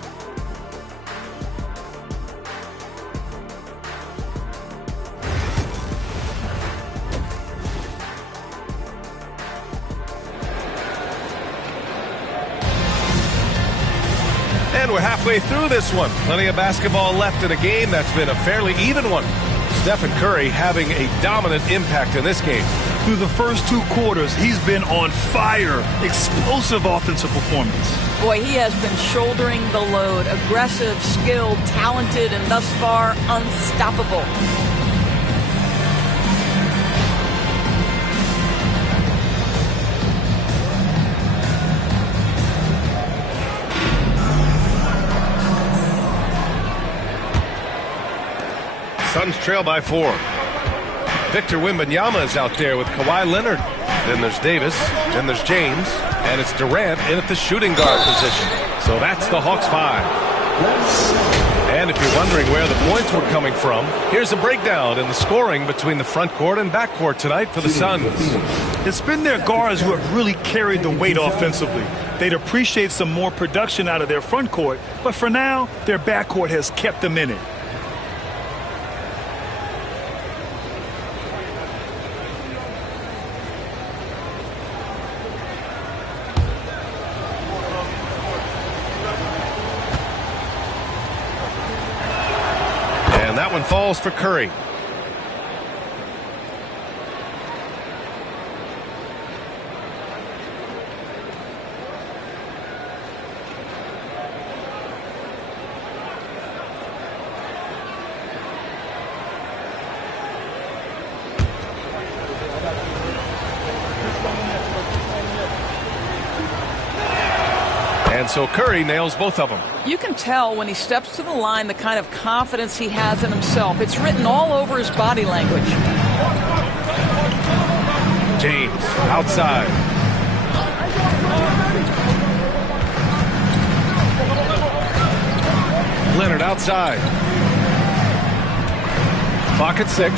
And we're halfway through this one. Plenty of basketball left in a game that's been a fairly even one. Stephen Curry having a dominant impact in this game. Through the first 2 quarters, he's been on fire. Explosive offensive performance. Boy, he has been shouldering the load. Aggressive, skilled, talented, and thus far unstoppable. Suns trail by 4. Victor Wembanyama is out there with Kawhi Leonard. Then there's Davis. Then there's James. And it's Durant in at the shooting guard position. So that's the Hawks 5. And if you're wondering where the points were coming from, here's a breakdown in the scoring between the front court and back court tonight for the Suns. It's been their guards who have really carried the weight offensively. They'd appreciate some more production out of their front court, but for now, their back court has kept them in it. One falls for Curry. And so Curry nails both of them. You can tell when he steps to the line the kind of confidence he has in himself. It's written all over his body language. James outside. Leonard outside. Clock at 6.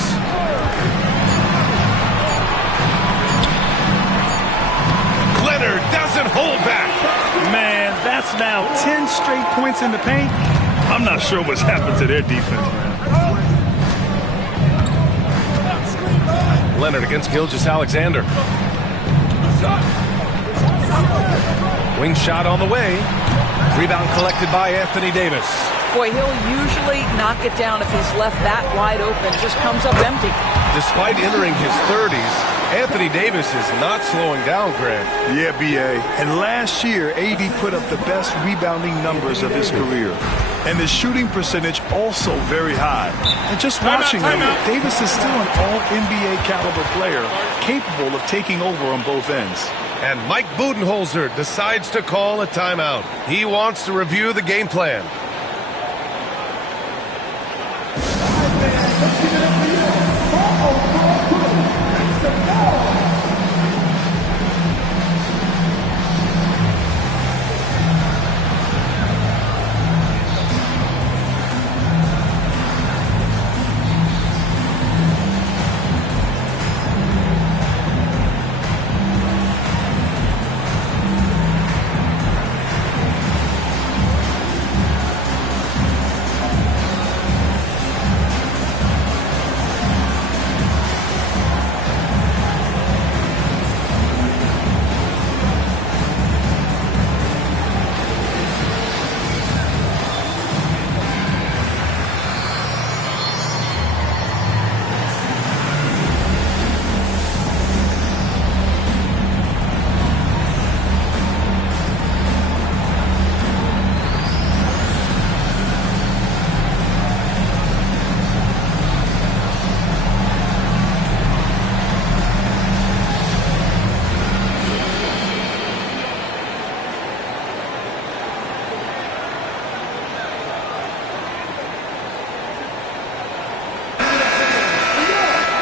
Leonard doesn't hold back. Man, that's now 10 straight points in the paint. I'm not sure what's happened to their defense, man. Leonard against Gilgeous-Alexander. Wing shot on the way. Rebound collected by Anthony Davis. Boy, he'll usually knock it down if he's left that wide open. Just comes up empty. Despite entering his 30s, Anthony Davis is not slowing down, Greg. Yeah, B.A. And last year, AD put up the best rebounding numbers of his career. And the shooting percentage also very high. And just watching him, Davis is still an all-NBA caliber player, capable of taking over on both ends. And Mike Budenholzer decides to call a timeout. He wants to review the game plan.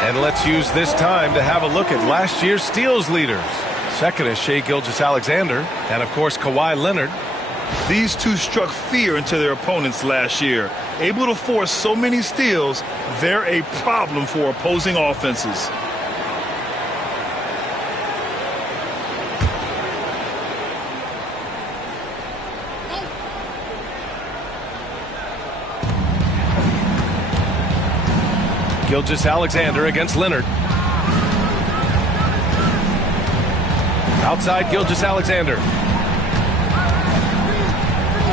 And let's use this time to have a look at last year's steals leaders. Second is Shai Gilgeous-Alexander, and of course Kawhi Leonard. These two struck fear into their opponents last year. Able to force so many steals, they're a problem for opposing offenses. Gilgeous-Alexander against Leonard. Outside Gilgeous-Alexander.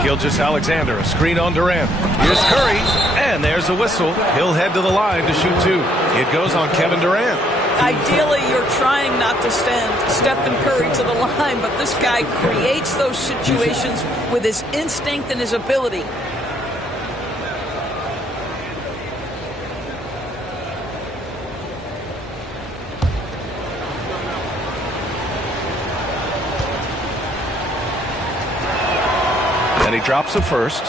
Gilgeous-Alexander, a screen on Durant. Here's Curry, and there's a whistle. He'll head to the line to shoot two. It goes on Kevin Durant. Ideally, you're trying not to send Stephen Curry to the line, but this guy creates those situations with his instinct and his ability. And he drops the first.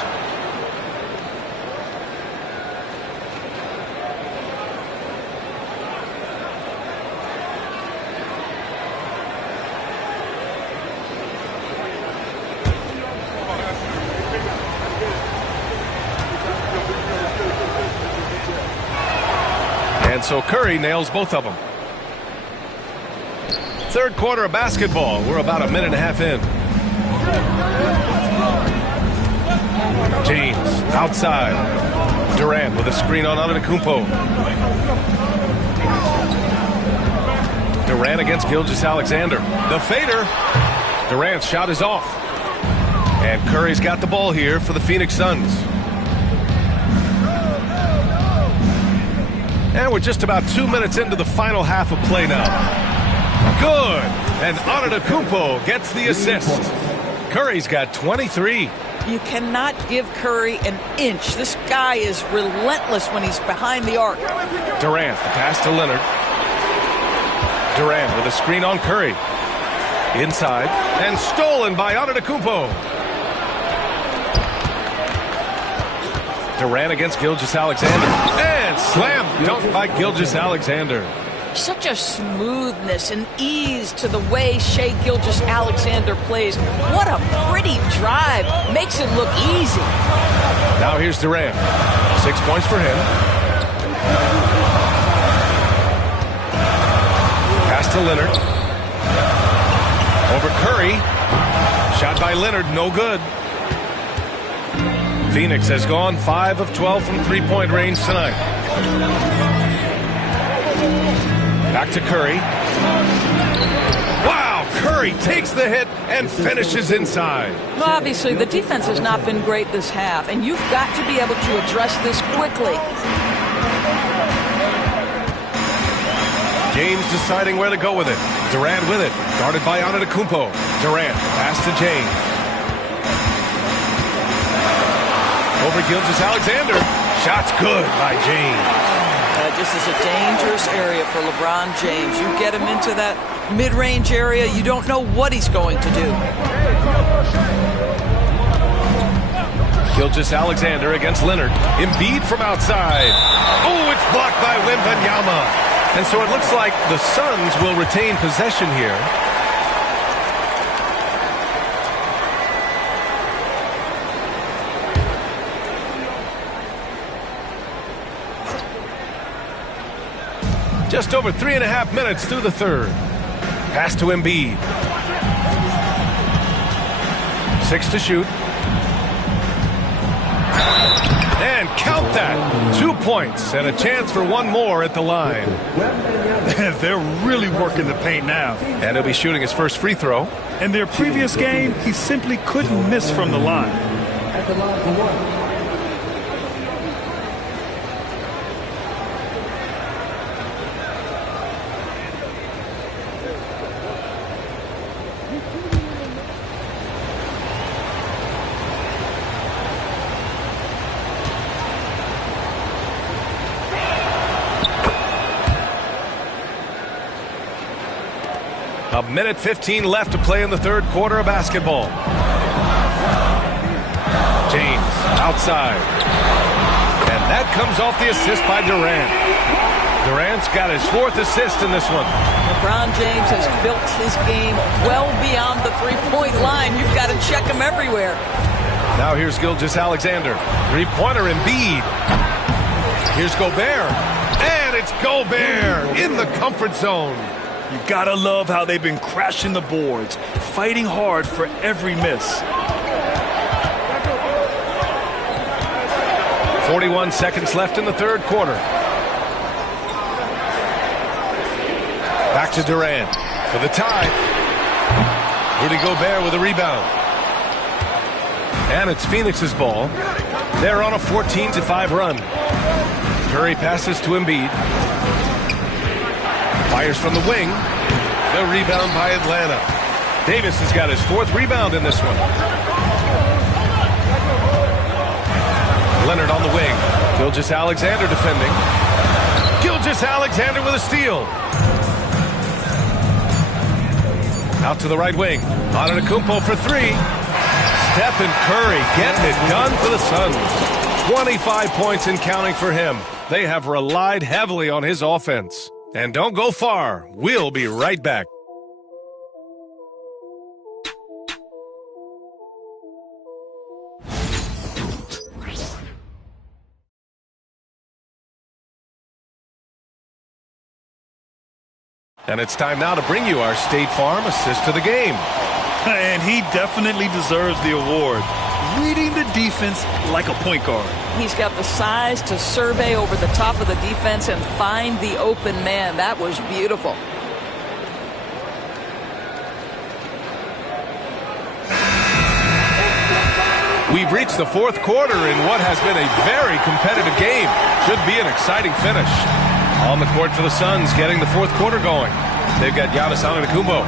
And so Curry nails both of them. Third quarter of basketball. We're about a minute and a half in. James outside. Durant with a screen on Antetokounmpo. Durant against Gilgeous-Alexander. The fader. Durant's shot is off. And Curry's got the ball here for the Phoenix Suns. And we're just about 2 minutes into the final half of play now. Good. And Antetokounmpo gets the assist. Curry's got 23. You cannot give Curry an inch. This guy is relentless when he's behind the arc. Durant, the pass to Leonard. Durant with a screen on Curry. Inside, and stolen by Antetokounmpo. Durant against Gilgeous-Alexander. And slam dunk by Gilgeous-Alexander. Such a smoothness and ease to the way Shai Gilgeous-Alexander plays. What a pretty drive. Makes it look easy. Now here's Durant. 6 points for him. Pass to Leonard. Over Curry. Shot by Leonard, no good. Phoenix has gone 5 of 12 from three-point range tonight. Back to Curry. Wow, Curry takes the hit and finishes inside. Well, obviously, the defense has not been great this half, and you've got to be able to address this quickly. James deciding where to go with it. Durant with it. Guarded by Antetokounmpo. Durant, pass to James. Over Gilgeous-Alexander. Shot's good by James. This is a dangerous area for LeBron James. You get him into that mid-range area, you don't know what he's going to do. Gilgeous-Alexander against Leonard. Embiid from outside. Oh, it's blocked by Wembanyama. And so it looks like the Suns will retain possession here. Just over 3.5 minutes through the third. Pass to Embiid. 6 to shoot. And count that. 2 points and a chance for one more at the line. They're really working the paint now. And he'll be shooting his first free throw. In their previous game, he simply couldn't miss from the line. At the line for one. A minute 15 left to play in the third quarter of basketball. James outside. And that comes off the assist by Durant. Durant's got his 4th assist in this one. LeBron James has built his game well beyond the three-point line. You've got to check him everywhere. Now here's Gilgeous-Alexander. Three-pointer Embiid. Here's Gobert. And it's Gobert in the comfort zone. You gotta love how they've been crashing the boards, fighting hard for every miss. 41 seconds left in the third quarter. Back to Durant for the tie. Rudy Gobert with a rebound. And it's Phoenix's ball. They're on a 14-5 run. Curry passes to Embiid. Fires from the wing. The rebound by Atlanta. Davis has got his 4th rebound in this one. Leonard on the wing. Gilgeous-Alexander defending. Gilgeous-Alexander with a steal. Out to the right wing. Antetokounmpo for 3. Stephen Curry getting it done for the Suns. 25 points and counting for him. They have relied heavily on his offense. And don't go far. We'll be right back. And it's time now to bring you our State Farm assist to the game. And he definitely deserves the award. Reading the defense like a point guard. He's got the size to survey over the top of the defense and find the open man. That was beautiful. We've reached the 4th quarter in what has been a very competitive game. Should be an exciting finish. On the court for the Suns, getting the 4th quarter going. They've got Giannis Antetokounmpo.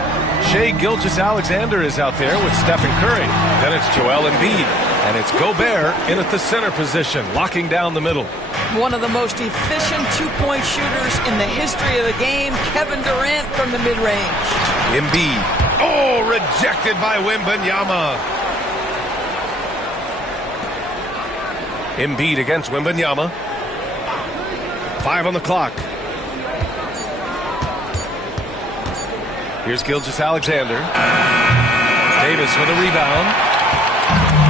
Shai Gilgeous-Alexander is out there with Stephen Curry. Then it's Joel Embiid. And it's Gobert in at the center position, locking down the middle. One of the most efficient two-point shooters in the history of the game, Kevin Durant from the mid-range. Embiid. Oh, rejected by Wembanyama. Embiid against Wembanyama. 5 on the clock. Here's Gilgeous-Alexander. Davis with a rebound.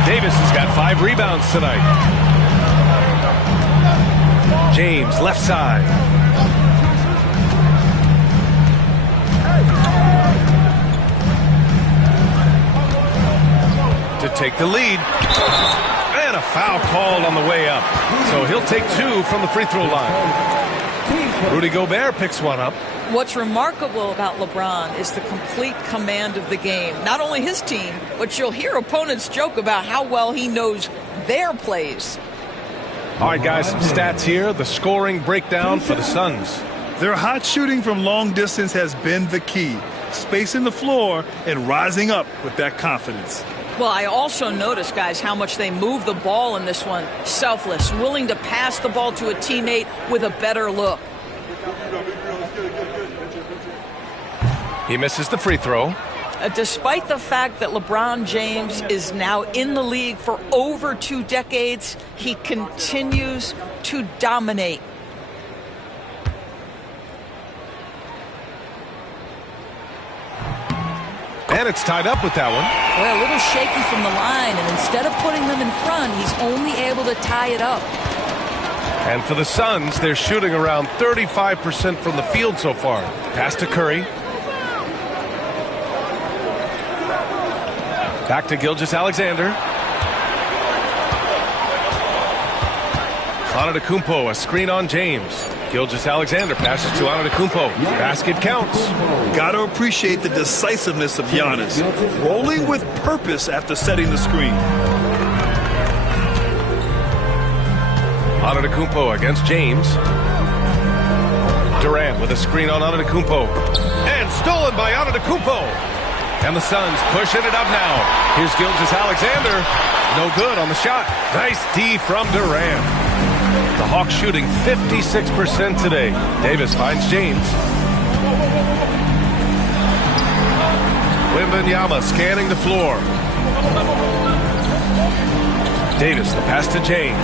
Davis has got 5 rebounds tonight. James, left side. To take the lead. And a foul called on the way up. So he'll take 2 from the free throw line. Rudy Gobert picks one up. What's remarkable about LeBron is the complete command of the game. Not only his team, but you'll hear opponents joke about how well he knows their plays. All right, guys, some stats here. The scoring breakdown for the Suns. Their hot shooting from long distance has been the key. Spacing the floor and rising up with that confidence. Well, I also noticed, guys, how much they move the ball in this one. Selfless, willing to pass the ball to a teammate with a better look. He misses the free throw. Despite the fact that LeBron James is now in the league for over 2 decades, he continues to dominate. And it's tied up with that one. Well, a little shaky from the line, and instead of putting them in front, he's only able to tie it up. And for the Suns, they're shooting around 35% from the field so far. Pass to Curry. Back to Gilgeous-Alexander. Antetokounmpo, a screen on James. Gilgeous-Alexander passes to Antetokounmpo. Basket counts. Got to appreciate the decisiveness of Giannis. Rolling with purpose after setting the screen. Antetokounmpo against James. Durant with a screen on Antetokounmpo. And stolen by Antetokounmpo. And the Suns pushing it up now. Here's Gilgeous-Alexander. No good on the shot. Nice D from Durant. The Hawks shooting 56% today. Davis finds James. Wembanyama scanning the floor. Davis, the pass to James.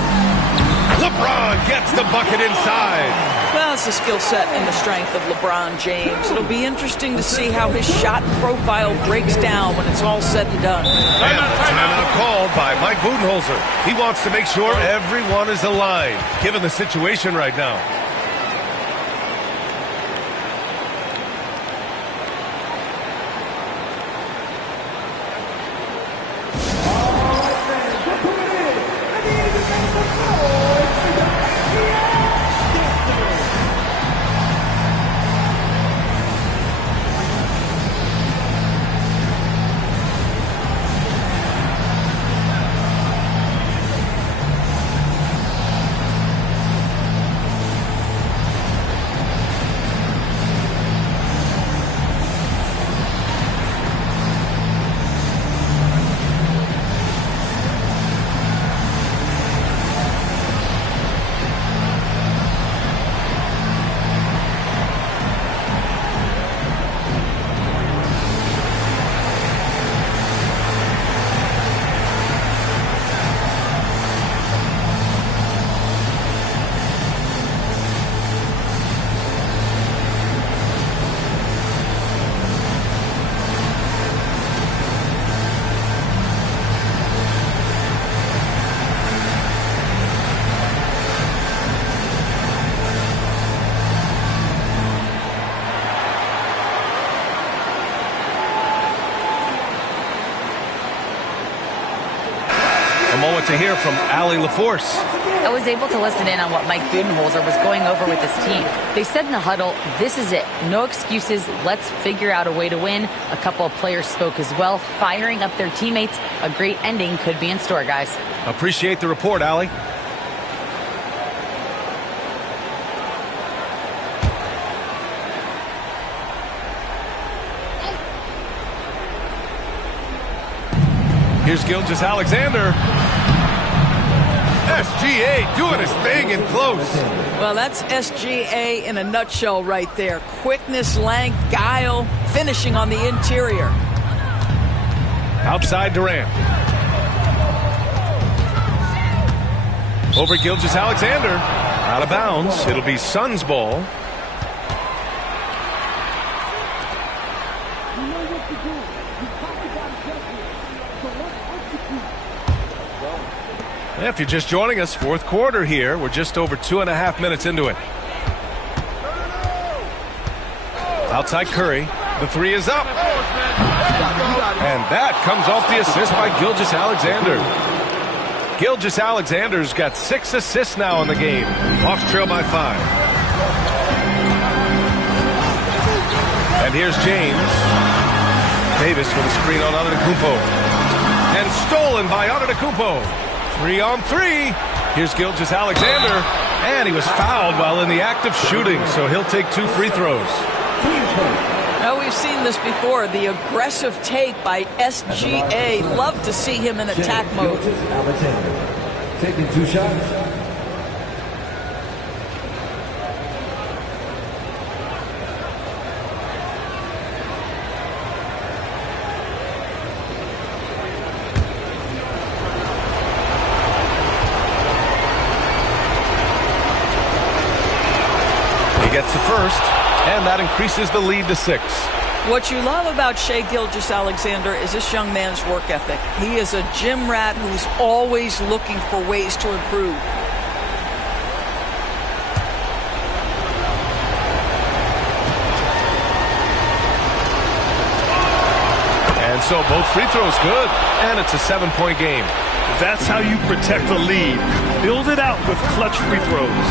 LeBron gets the bucket inside. Well, it's the skill set and the strength of LeBron James. It'll be interesting to see how his shot profile breaks down when it's all said and done. And timeout called by Mike Budenholzer. He wants to make sure everyone is aligned, given the situation right now. Moment to hear from Allie LaForce. I was able to listen in on what Mike Budenholzer was going over with his team. They said in the huddle, this is it. No excuses. Let's figure out a way to win. A couple of players spoke as well, firing up their teammates. A great ending could be in store, guys. Appreciate the report, Allie. Here's Gilgeous-Alexander. SGA doing his thing in close. Well, that's SGA in a nutshell right there. Quickness, length, guile, finishing on the interior. Outside Durant. Over Gilgeous-Alexander. Out of bounds. It'll be Suns ball. If you're just joining us, fourth quarter here. We're just over 2.5 minutes into it. Outside Curry. The three is up. And that comes off the assist by Gilgeous-Alexander. Gilgeous-Alexander's got 6 assists now in the game. Hawks trail by 5. And here's James. Davis with a screen on Antetokounmpo. And stolen by Antetokounmpo. 3-on-3. Here's Gilgeous-Alexander. And he was fouled while in the act of shooting, so he'll take 2 free throws. Now, we've seen this before. The aggressive take by SGA. Love to see him in attack mode. Taking 2 shots. Gets the first, and that increases the lead to 6. What you love about Shai Gilgeous-Alexander is this young man's work ethic. He is a gym rat who's always looking for ways to improve. And so both free throws good, and it's a 7-point game. That's how you protect a lead. Build it out with clutch free throws.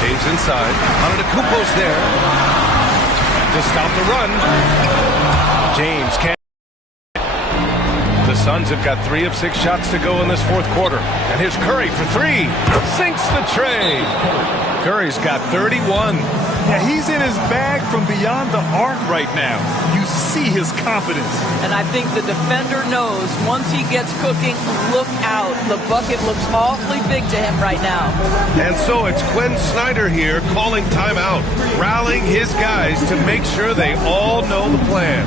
James inside. Antetokounmpo's there to stop the run. James can't. The Suns have got 3 of 6 shots to go in this fourth quarter. And here's Curry for 3. Sinks the tray. Curry's got 31. Yeah, he's in his bag from beyond the arc right now. You see his confidence. And I think the defender knows once he gets cooking, look out. The bucket looks awfully big to him right now. And so it's Quinn Snyder here calling timeout, rallying his guys to make sure they all know the plan.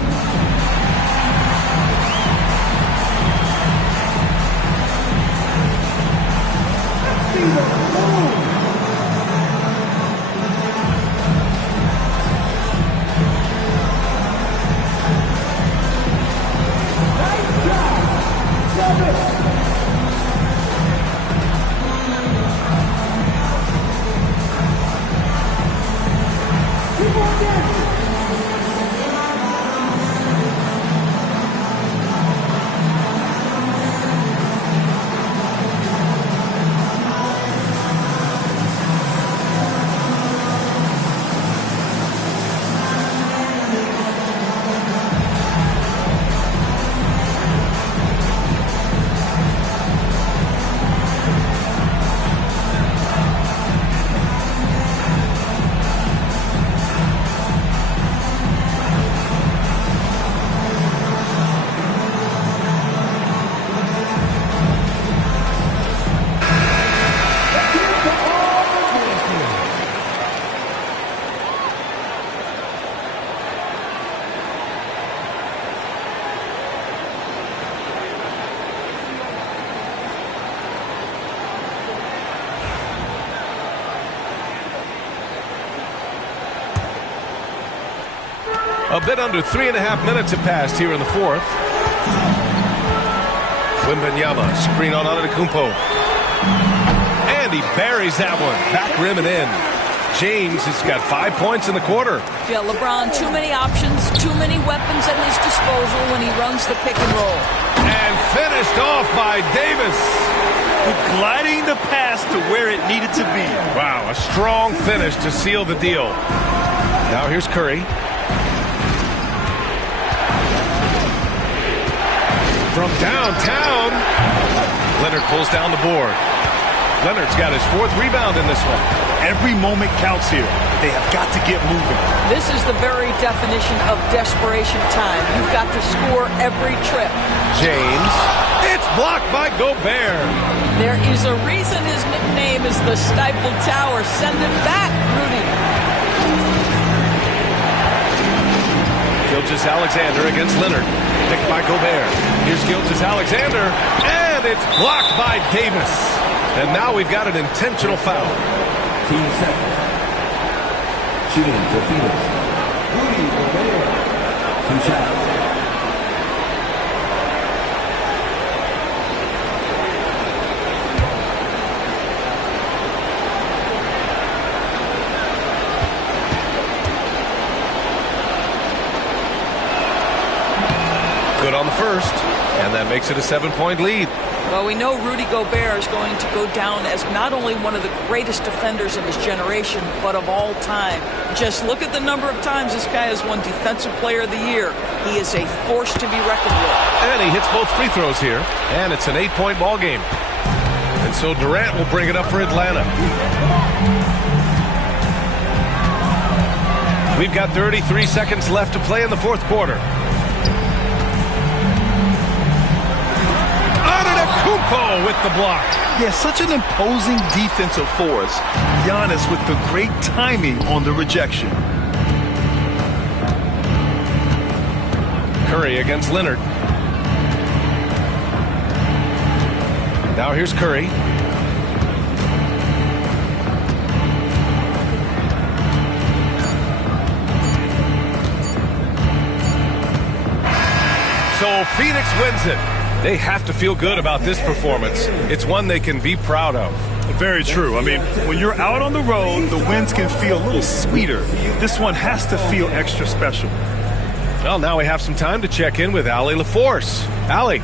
A bit under 3.5 minutes have passed here in the fourth. Wembanyama, screen on Antetokounmpo. And he buries that one. Back rim and in. James has got 5 points in the quarter. Yeah, LeBron, too many options, too many weapons at his disposal when he runs the pick and roll. And finished off by Davis. Gliding the pass to where it needed to be. Wow, a strong finish to seal the deal. Now here's Curry. From downtown, Leonard pulls down the board. Leonard's got his 4th rebound in this one. Every moment counts here. They have got to get moving. This is the very definition of desperation time. You've got to score every trip. James. It's blocked by Gobert. There is a reason his nickname is the Stifled Tower. Send it back, Rudy. Gilgeous-Alexander against Leonard. Picked by Gobert. Here's Gilgeous-Alexander. And it's blocked by Davis. And now we've got an intentional foul. Team seconds. Shooting for Phoenix. Rudy Gobert. 2 shots. Good on the first. And that makes it a 7-point lead. Well, we know Rudy Gobert is going to go down as not only one of the greatest defenders of his generation, but of all time. Just look at the number of times this guy has won Defensive Player of the Year. He is a force to be reckoned with. And he hits both free throws here. And it's an 8-point ball game. And so Durant will bring it up for Atlanta. We've got 33 seconds left to play in the fourth quarter. Antetokounmpo with the block. Yeah, such an imposing defensive force. Giannis with the great timing on the rejection. Curry against Leonard. Now here's Curry. So Phoenix wins it. They have to feel good about this performance. It's one they can be proud of. Very true. I mean, when you're out on the road, the wins can feel a little sweeter. This one has to feel extra special. Well, now we have some time to check in with Allie LaForce. Allie.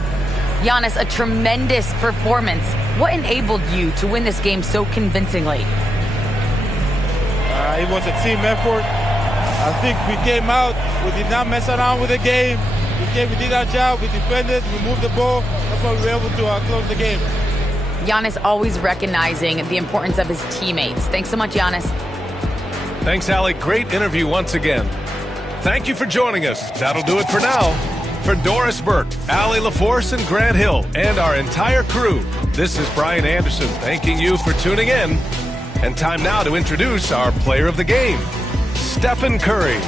Giannis, a tremendous performance. What enabled you to win this game so convincingly? It was a team effort. I think we came out, we did not mess around with the game. We did our job, we defended, we moved the ball. That's why we were able to close the game. Giannis always recognizing the importance of his teammates. Thanks so much, Giannis. Thanks, Allie. Great interview once again. Thank you for joining us. That'll do it for now. For Doris Burke, Allie LaForce, and Grant Hill, and our entire crew, this is Brian Anderson thanking you for tuning in. And time now to introduce our player of the game, Stephen Curry.